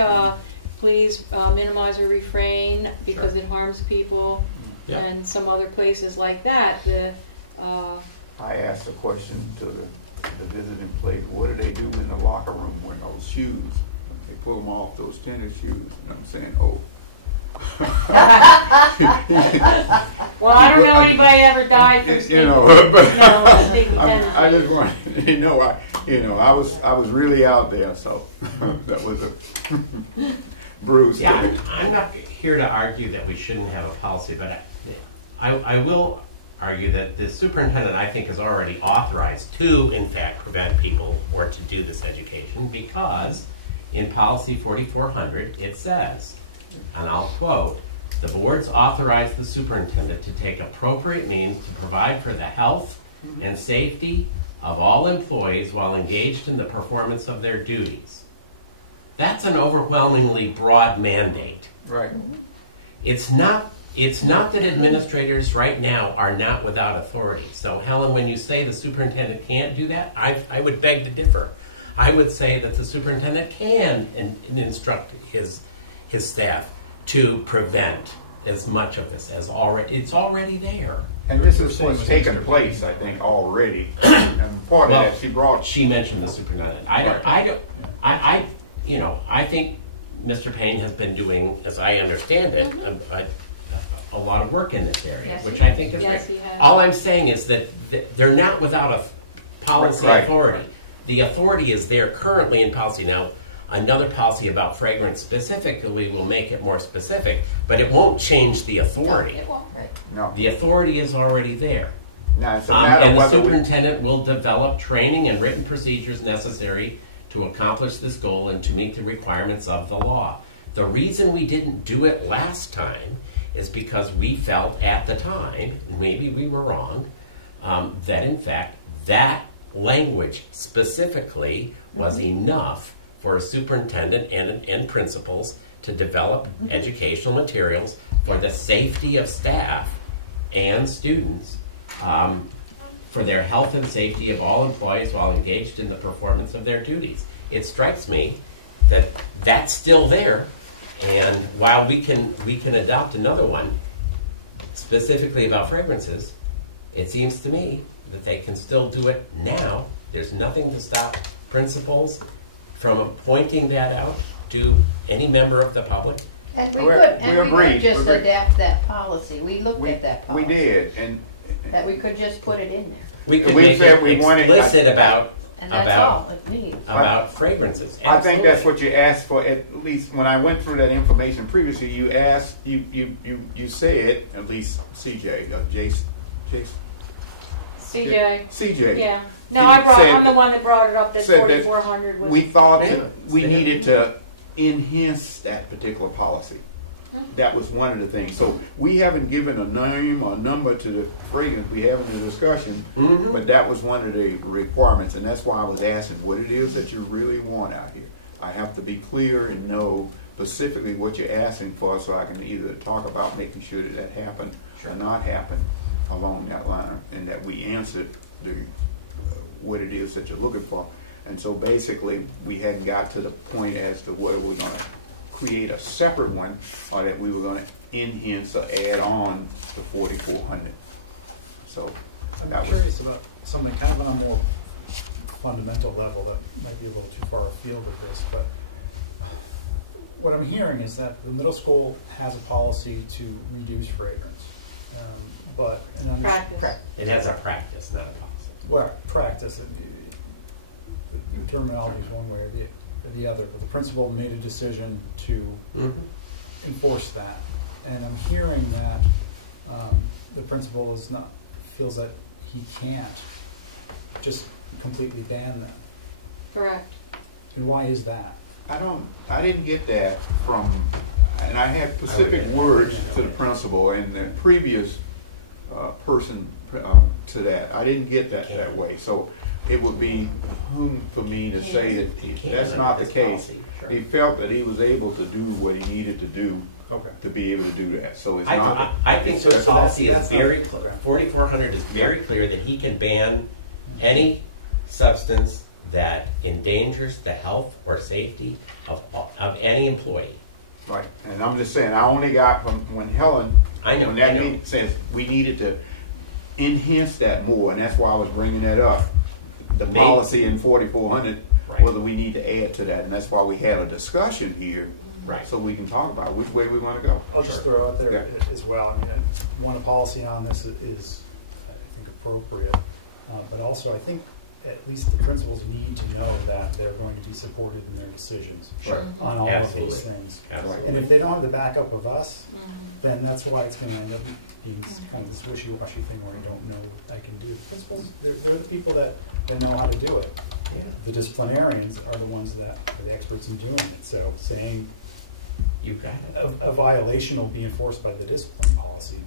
Please minimize or refrain because it harms people, and some other places like that. I asked a question to the visiting place, what do they do in the locker room when those shoes, they pull them off, those tennis shoes, and I'm saying, oh. Well, I don't know anybody ever died from sticking, I just want, I was really out there, so that was a bruise. Yeah, I'm not here to argue that we shouldn't have a policy, but I will argue that the superintendent, I think, is already authorized to, in fact, prevent people or to do this education, because in policy 4400 it says, and I'll quote, the boards authorize the superintendent to take appropriate means to provide for the health and safety of all employees while engaged in the performance of their duties. That's an overwhelmingly broad mandate. Right. It's not that administrators right now are not without authority. So Helen, when you say the superintendent can't do that, I would beg to differ. I would say that the superintendent can instruct his staff to prevent as much of this as it's already there. And this is what's taken place, I think, already. And part of that she mentioned the superintendent. I think Mr. Payne has been doing, as I understand it, a lot of work in this area, which I think is great. All I'm saying is that they're not without a policy authority. The authority is there currently in policy. Now, another policy about fragrance specifically will make it more specific, but it won't change the authority. It won't. No. The authority is already there. Now, it's a matter and of the superintendent will develop training and written procedures necessary to accomplish this goal and to meet the requirements of the law. The reason we didn't do it last time is because we felt at the time, and maybe we were wrong, that in fact that language specifically was enough for a superintendent and principals to develop educational materials for the safety of staff and students, for their health and safety of all employees while engaged in the performance of their duties. It strikes me that that's still there, and while we can adopt another one specifically about fragrances, it seems to me that they can still do it now. There's nothing to stop principals from pointing that out to any member of the public. And we agree. could just adapt that policy. We looked at that policy. We did, and that we could just put it in there. We could We make said it we wanted- explicit about And that's all it needs. fragrances. I think that's Absolutely. what you asked for. At least when I went through that information previously, you asked, you said, at least CJ, Jace, CJ. CJ. Yeah. He No, said- I'm the one that brought it up that said that 4,400 was. We thought Yeah, that we it's needed to enhance that particular policy. That was one of the things. So we haven't given a name or number to the fragrance. We haven't in the discussion, but that was one of the requirements, and that's why I was asking what it is that you really want out here. I have to be clear and know specifically what you're asking for, so I can either talk about making sure that happened or not happen along that line, and that we answered the what it is that you're looking for. And so basically, we hadn't got to the point as to whether we're going to create a separate one or that we were going to enhance or add on to 4,400. So that I'm was curious about something kind of on a more fundamental level that might be a little too far afield with this, but what I'm hearing is that the middle school has a policy to reduce fragrance, but Practice. It has a practice, not a policy. Well, practice. The terminology is one way or the other, but the principal made a decision to enforce that, and I'm hearing that the principal feels that he can't just completely ban them. Correct. And why is that? I didn't get that from, and I had specific words to the principal and the previous person to that. I didn't get that way. So it would be for me to say that that's not the case. He felt that he was able to do what he needed to do to be able to do that. So it's not. I think the policy is that's very not- clear. 4,400 is very clear that he can ban any substance that endangers the health or safety of any employee. Right, and I'm just saying, I only got from when Helen, when that meeting says we needed to enhance that more, and that's why I was bringing that up. The policy in 4,400, whether we need to add to that, and that's why we had a discussion here, so we can talk about which way we want to go. I'll just throw out there as well. I mean, one policy on this is, I think, appropriate, but also I think at least the principals need to know that they're going to be supported in their decisions on all of these things. Absolutely. And if they don't have the backup of us, then that's why it's going to end up being kind of this wishy-washy thing where I don't know what I can do. The principals, they're the people that know how to do it. Yeah. The disciplinarians are the ones that are the experts in doing it. So saying You got it. a violation will be enforced by the discipline policy,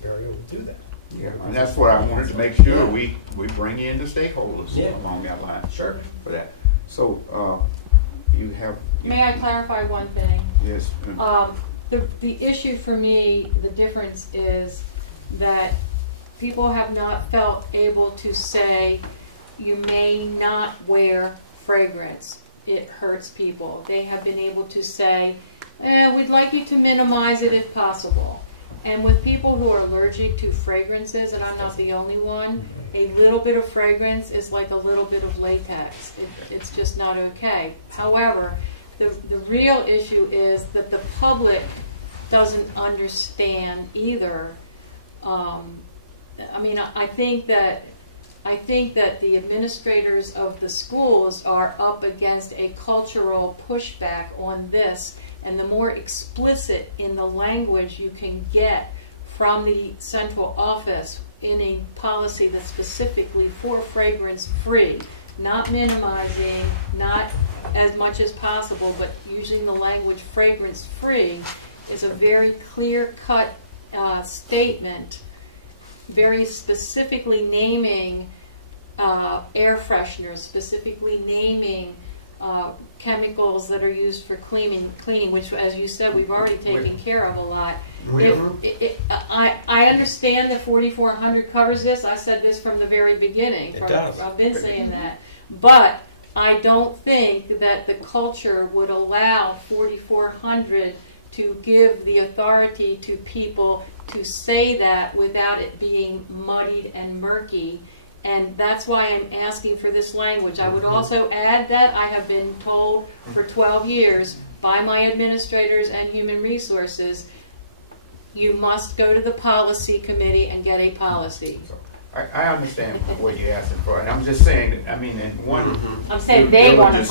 they're very able to do that. Yeah, and that's what I wanted to make sure we bring in the stakeholders along that line. Sure. For that. So you have. May I clarify one thing? Yes. The issue for me, the difference is that people have not felt able to say, you may not wear fragrance. It hurts people. They have been able to say, we'd like you to minimize it if possible. And with people who are allergic to fragrances, and I'm not the only one, a little bit of fragrance is like a little bit of latex. It's just not okay. However, the real issue is that the public doesn't understand either. I mean, I think that the administrators of the schools are up against a cultural pushback on this, and the more explicit in the language you can get from the central office in a policy that's specifically for fragrance free, not minimizing, not as much as possible, but using the language fragrance-free is a very clear-cut statement, very specifically naming air fresheners, specifically naming chemicals that are used for cleaning, which, as you said, we've already taken care of a lot. I understand that 4400 covers this. I said this from the very beginning. It does. I've been saying that. But I don't think that the culture would allow 4400 to give the authority to people to say that without it being muddied and murky. And that's why I'm asking for this language. I would also add that I have been told for 12 years by my administrators and human resources, you must go to the policy committee and get a policy. I understand what you're asking for, and I'm just saying, I mean, in one. I'm saying they want a that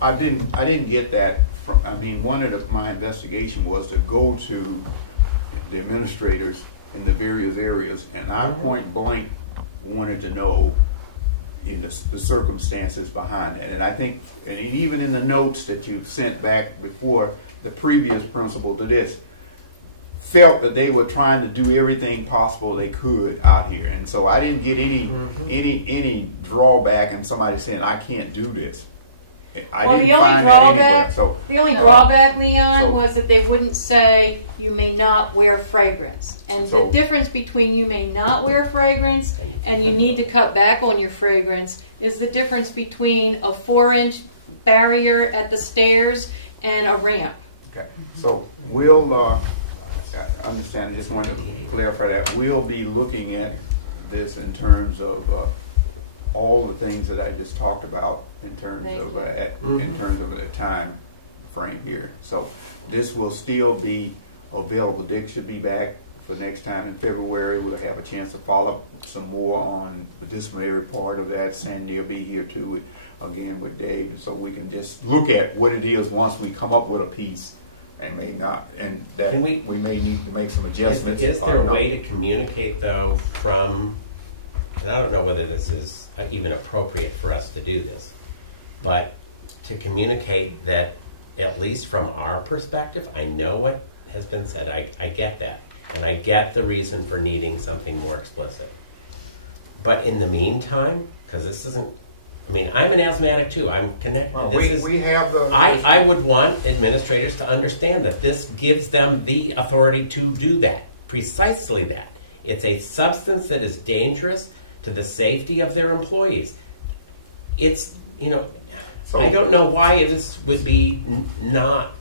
policy. I didn't get that from, I mean, one of my investigation was to go to the administrators in the various areas, and I point blank wanted to know the circumstances behind it. And I think, and even in the notes that you sent back before, the previous principal to this felt that they were trying to do everything possible they could out here. And so I didn't get any drawback in somebody saying, I can't do this. I didn't find that anywhere. So, the only drawback, Leon, was that they wouldn't say you may not wear fragrance. And the difference between you may not wear fragrance and you need to cut back on your fragrance is the difference between a 4-inch barrier at the stairs and a ramp. Okay, so we'll understand. I just wanted to clarify that we'll be looking at this in terms of all the things that I just talked about in terms of in terms of the time frame here. So this will still be available. Dick should be back for next time in February. We'll have a chance to follow up some more on the disciplinary part of that. Sandy will be here too, again with Dave, so we can just look at what it is once we come up with a piece. And may not, and that we may need to make some adjustments. Is there a way to communicate though from, and I don't know whether this is even appropriate for us to do this, but to communicate that at least from our perspective, I know what has been said, I get that, and I get the reason for needing something more explicit. But in the meantime, because this isn't, I mean, I'm an asthmatic too. I'm connected. Well, we have the. I would want administrators to understand that this gives them the authority to do that. Precisely that. It's a substance that is dangerous to the safety of their employees. It's, you know, I don't know why this would be not.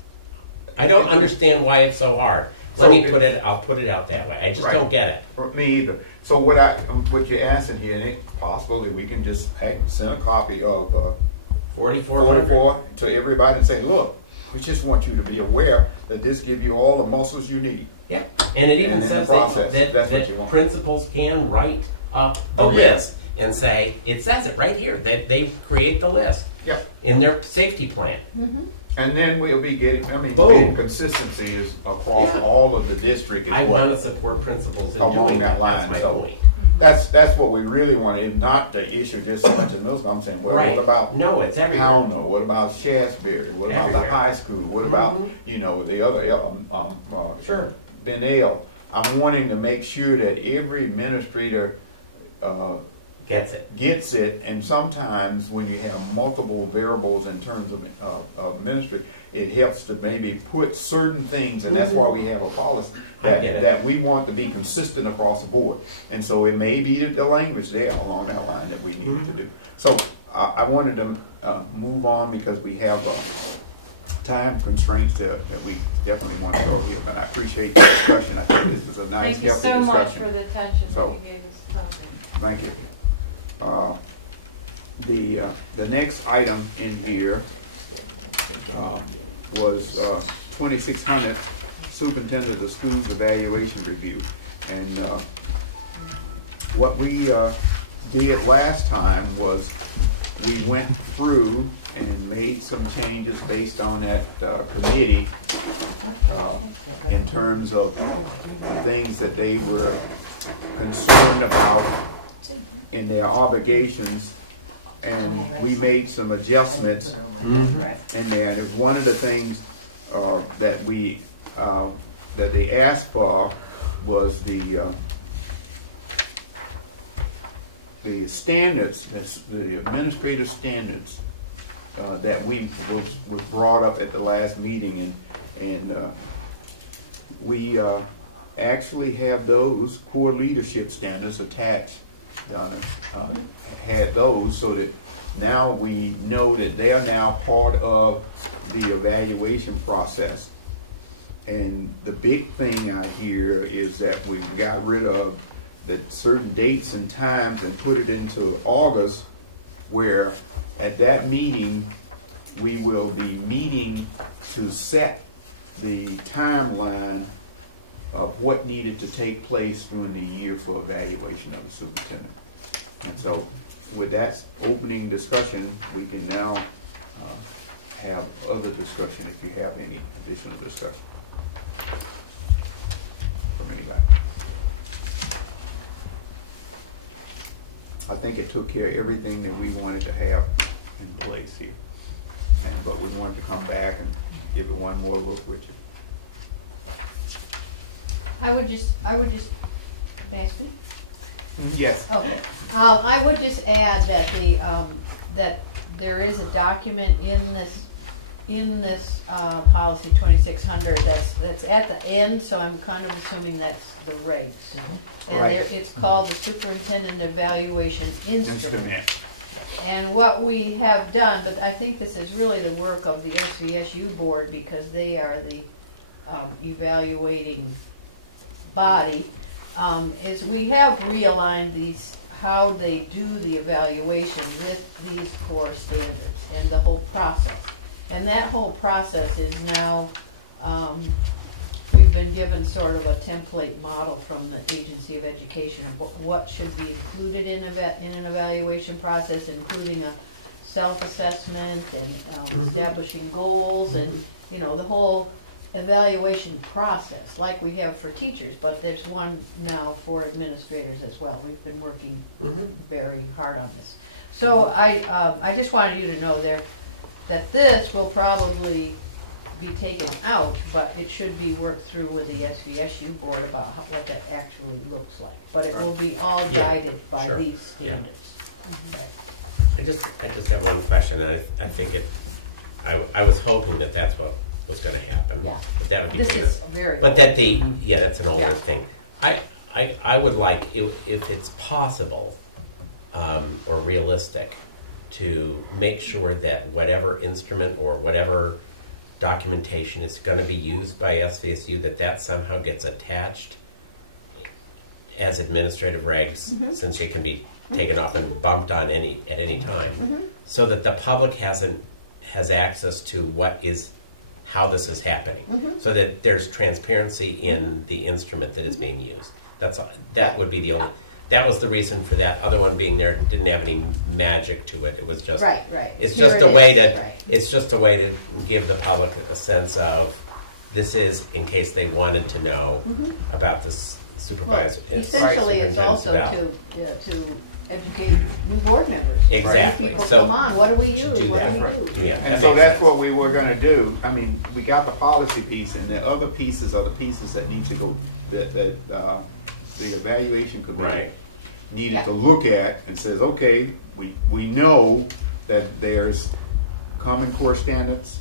I don't understand why it's so hard. I'll put it out that way. I just don't get it. Me either. So what you're asking here, and it's possible that we can just send a copy of 44 to everybody and say, look, we just want you to be aware that this gives you all the muscles you need. Yeah, and it even says that principals can write up the list and say, it says it right here, that they create the list in their safety plan. Mm-hmm. And then we'll be getting, getting consistency is across all of the district. I want to support principals in doing that. That's my point. That's what we really want. It's not the issue just so much in middle school. I'm saying, well, what about it's everywhere. Pownell? What about Shasberry? What about the high school? What about the other Benel? I'm wanting to make sure that every administrator gets it, and sometimes when you have multiple variables in terms of ministry, it helps to maybe put certain things, and that's why we have a policy that we want to be consistent across the board. And so it may be the language there along that line that we need to do. So I wanted to move on because we have time constraints that we definitely want to go here. But I appreciate the discussion. I think this is a nice, healthy discussion. Thank you so much for the attention that you gave us. Thank you. The next item in here was 2600 Superintendent of Schools Evaluation Review. And what we did last time was we went through and made some changes based on that committee in terms of the things that they were concerned about in their obligations and we made some adjustments in there. And it's one of the things that we that they asked for was the standards, the administrative standards that was brought up at the last meeting, and we actually have those core leadership standards attached. Donna had those, so that now we know that they are now part of the evaluation process. And the big thing I hear is that we got rid of the certain dates and times and put it into August, where at that meeting we will be meeting to set the timeline of what needed to take place during the year for evaluation of the superintendent. And so with that opening discussion, we can now have other discussion if you have any additional discussion from anybody. I think it took care of everything that we wanted to have in place here. But we wanted to come back and give it one more look with you. I would just, may I speak? Yes. Okay. I would just add that that there is a document in this policy 2600 that's at the end, so I'm kind of assuming that's the regs. And Right. it's called the Superintendent Evaluation Instrument. And what we have done, but I think this is really the work of the SVSU board because they are the evaluating body, is we have realigned how they do the evaluation with these core standards and the whole process. And that whole process is now, we've been given sort of a template model from the Agency of Education of what should be included in an evaluation process, including a self-assessment and establishing goals and, you know, the whole evaluation process like we have for teachers, but there's one now for administrators as well. We've been working very hard on this. So I just wanted you to know there that this will probably be taken out, but it should be worked through with the SVSU board about what that actually looks like. But it will be all guided by these standards. I just have one question, and I think I was hoping that that's what was going to happen. Yeah. But that would be This clear. is very But old. that that's an older thing. I would like, if it's possible or realistic, to make sure that whatever instrument or whatever documentation is going to be used by SVSU, that somehow gets attached as administrative regs, since they can be taken off and bumped on at any time, so that the public has access to how this is happening, so that there's transparency in the instrument that is being used. That's all. That would be the only. That was the reason for that other one being there. Didn't have any magic to it. It was just right. It's Here just it a way is. to. Right. It's just a way to give the public a sense of this is in case they wanted to know about this supervisor. Well, essentially, it's also to educate new board members. Exactly. When people So come on, what do we to use? do What that. do we Right. do? Yeah, And that so makes that's sense. what we were going to do. I mean, we got the policy piece, and the other pieces are the pieces that need to go, that the evaluation committee needed to look at and says, okay, we know that there's Common Core standards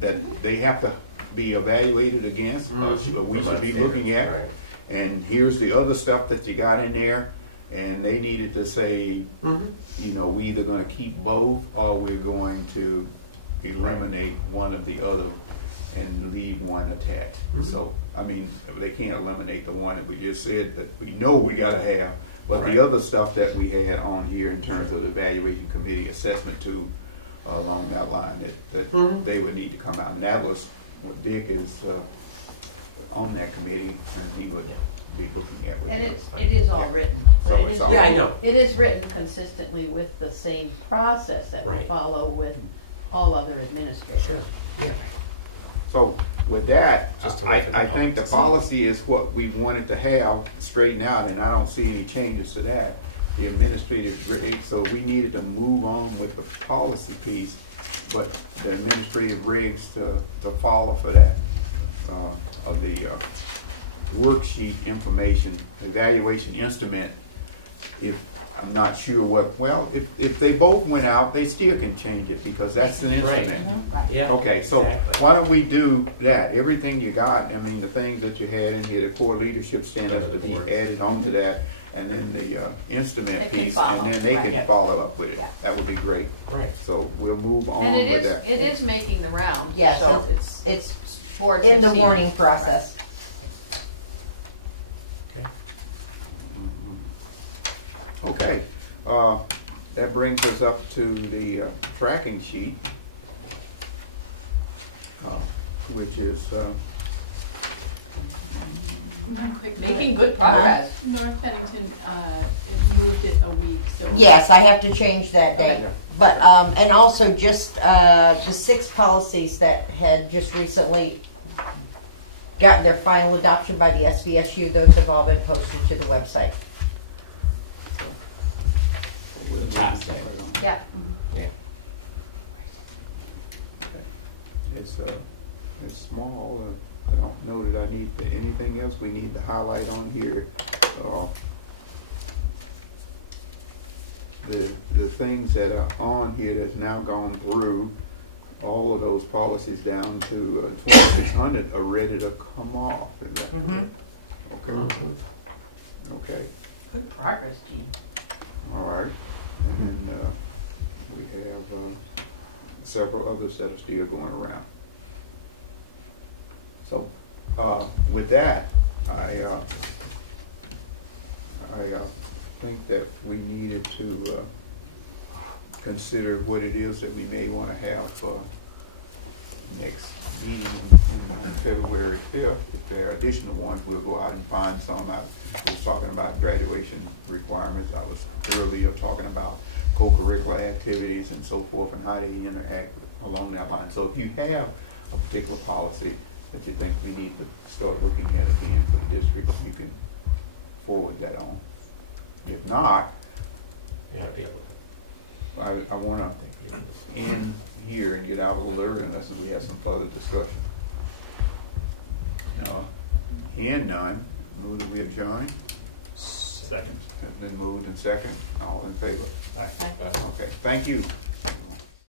that they have to be evaluated against, but we should be looking at. Right. And here's the other stuff that you got in there, and they needed to say, you know, we either going to keep both or we're going to eliminate one of the other and leave one attached. So, I mean, they can't eliminate the one that we just said that we know we got to have, but the other stuff that we had on here in terms of the evaluation committee assessment tool along that line that they would need to come out. And that was what Dick is on that committee, and he would be looking at. And it is all written. So But it it's is all- Yeah, I know. It is written consistently with the same process that we Right. follow with all other administrators. So with that, Just to I make it think the policy is what we wanted to have straightened out, and I don't see any changes to that. the administrative regs, so we needed to move on with the policy piece, but the administrative regs to follow for that, of the worksheet information, evaluation instrument. If I'm not sure if they both went out, they still can change it because that's an instrument. Yeah. Okay, so exactly. why don't we do that? Everything you got, I mean, the things that you had in here, the core leadership standards to be added onto that, and then the instrument They can piece, follow, and then they right. can follow up with it. Yeah. That would be great. Right. So we'll move on And it with is, that. it is making the round. Yes, So it's boards in have the seen warning it. process. Okay, that brings us up to the tracking sheet, which is Making good progress. North Bennington moved it a week, so. Yes, I have to change that date. Okay. But, and also just the 6 policies that had just recently gotten their final adoption by the SVSU, those have all been posted to the website. Fantastic. Yeah. It's small. I don't know that I need anything else we need to highlight on here. The things that are on here that's now gone through, all of those policies down to 2600 are ready to come off. Is that correct? Okay. Okay. Good progress, Gene. All right. And we have several others that are still going around. So with that, I think that we needed to consider what it is that we may want to have for next meeting on February 5th. If there are additional ones, we'll go out and find some. I was talking about graduation requirements. I was earlier talking about co-curricular activities and so forth and how they interact along that line. So if you have a particular policy that you think we need to start looking at again for the district, you can forward that on. If not, Yeah, I'd be able I want to end here and get out a little early unless we have some further discussion. Now, hearing none, move that we adjourn. Second. Then moved and second. All in favor? Aye. Okay, thank you.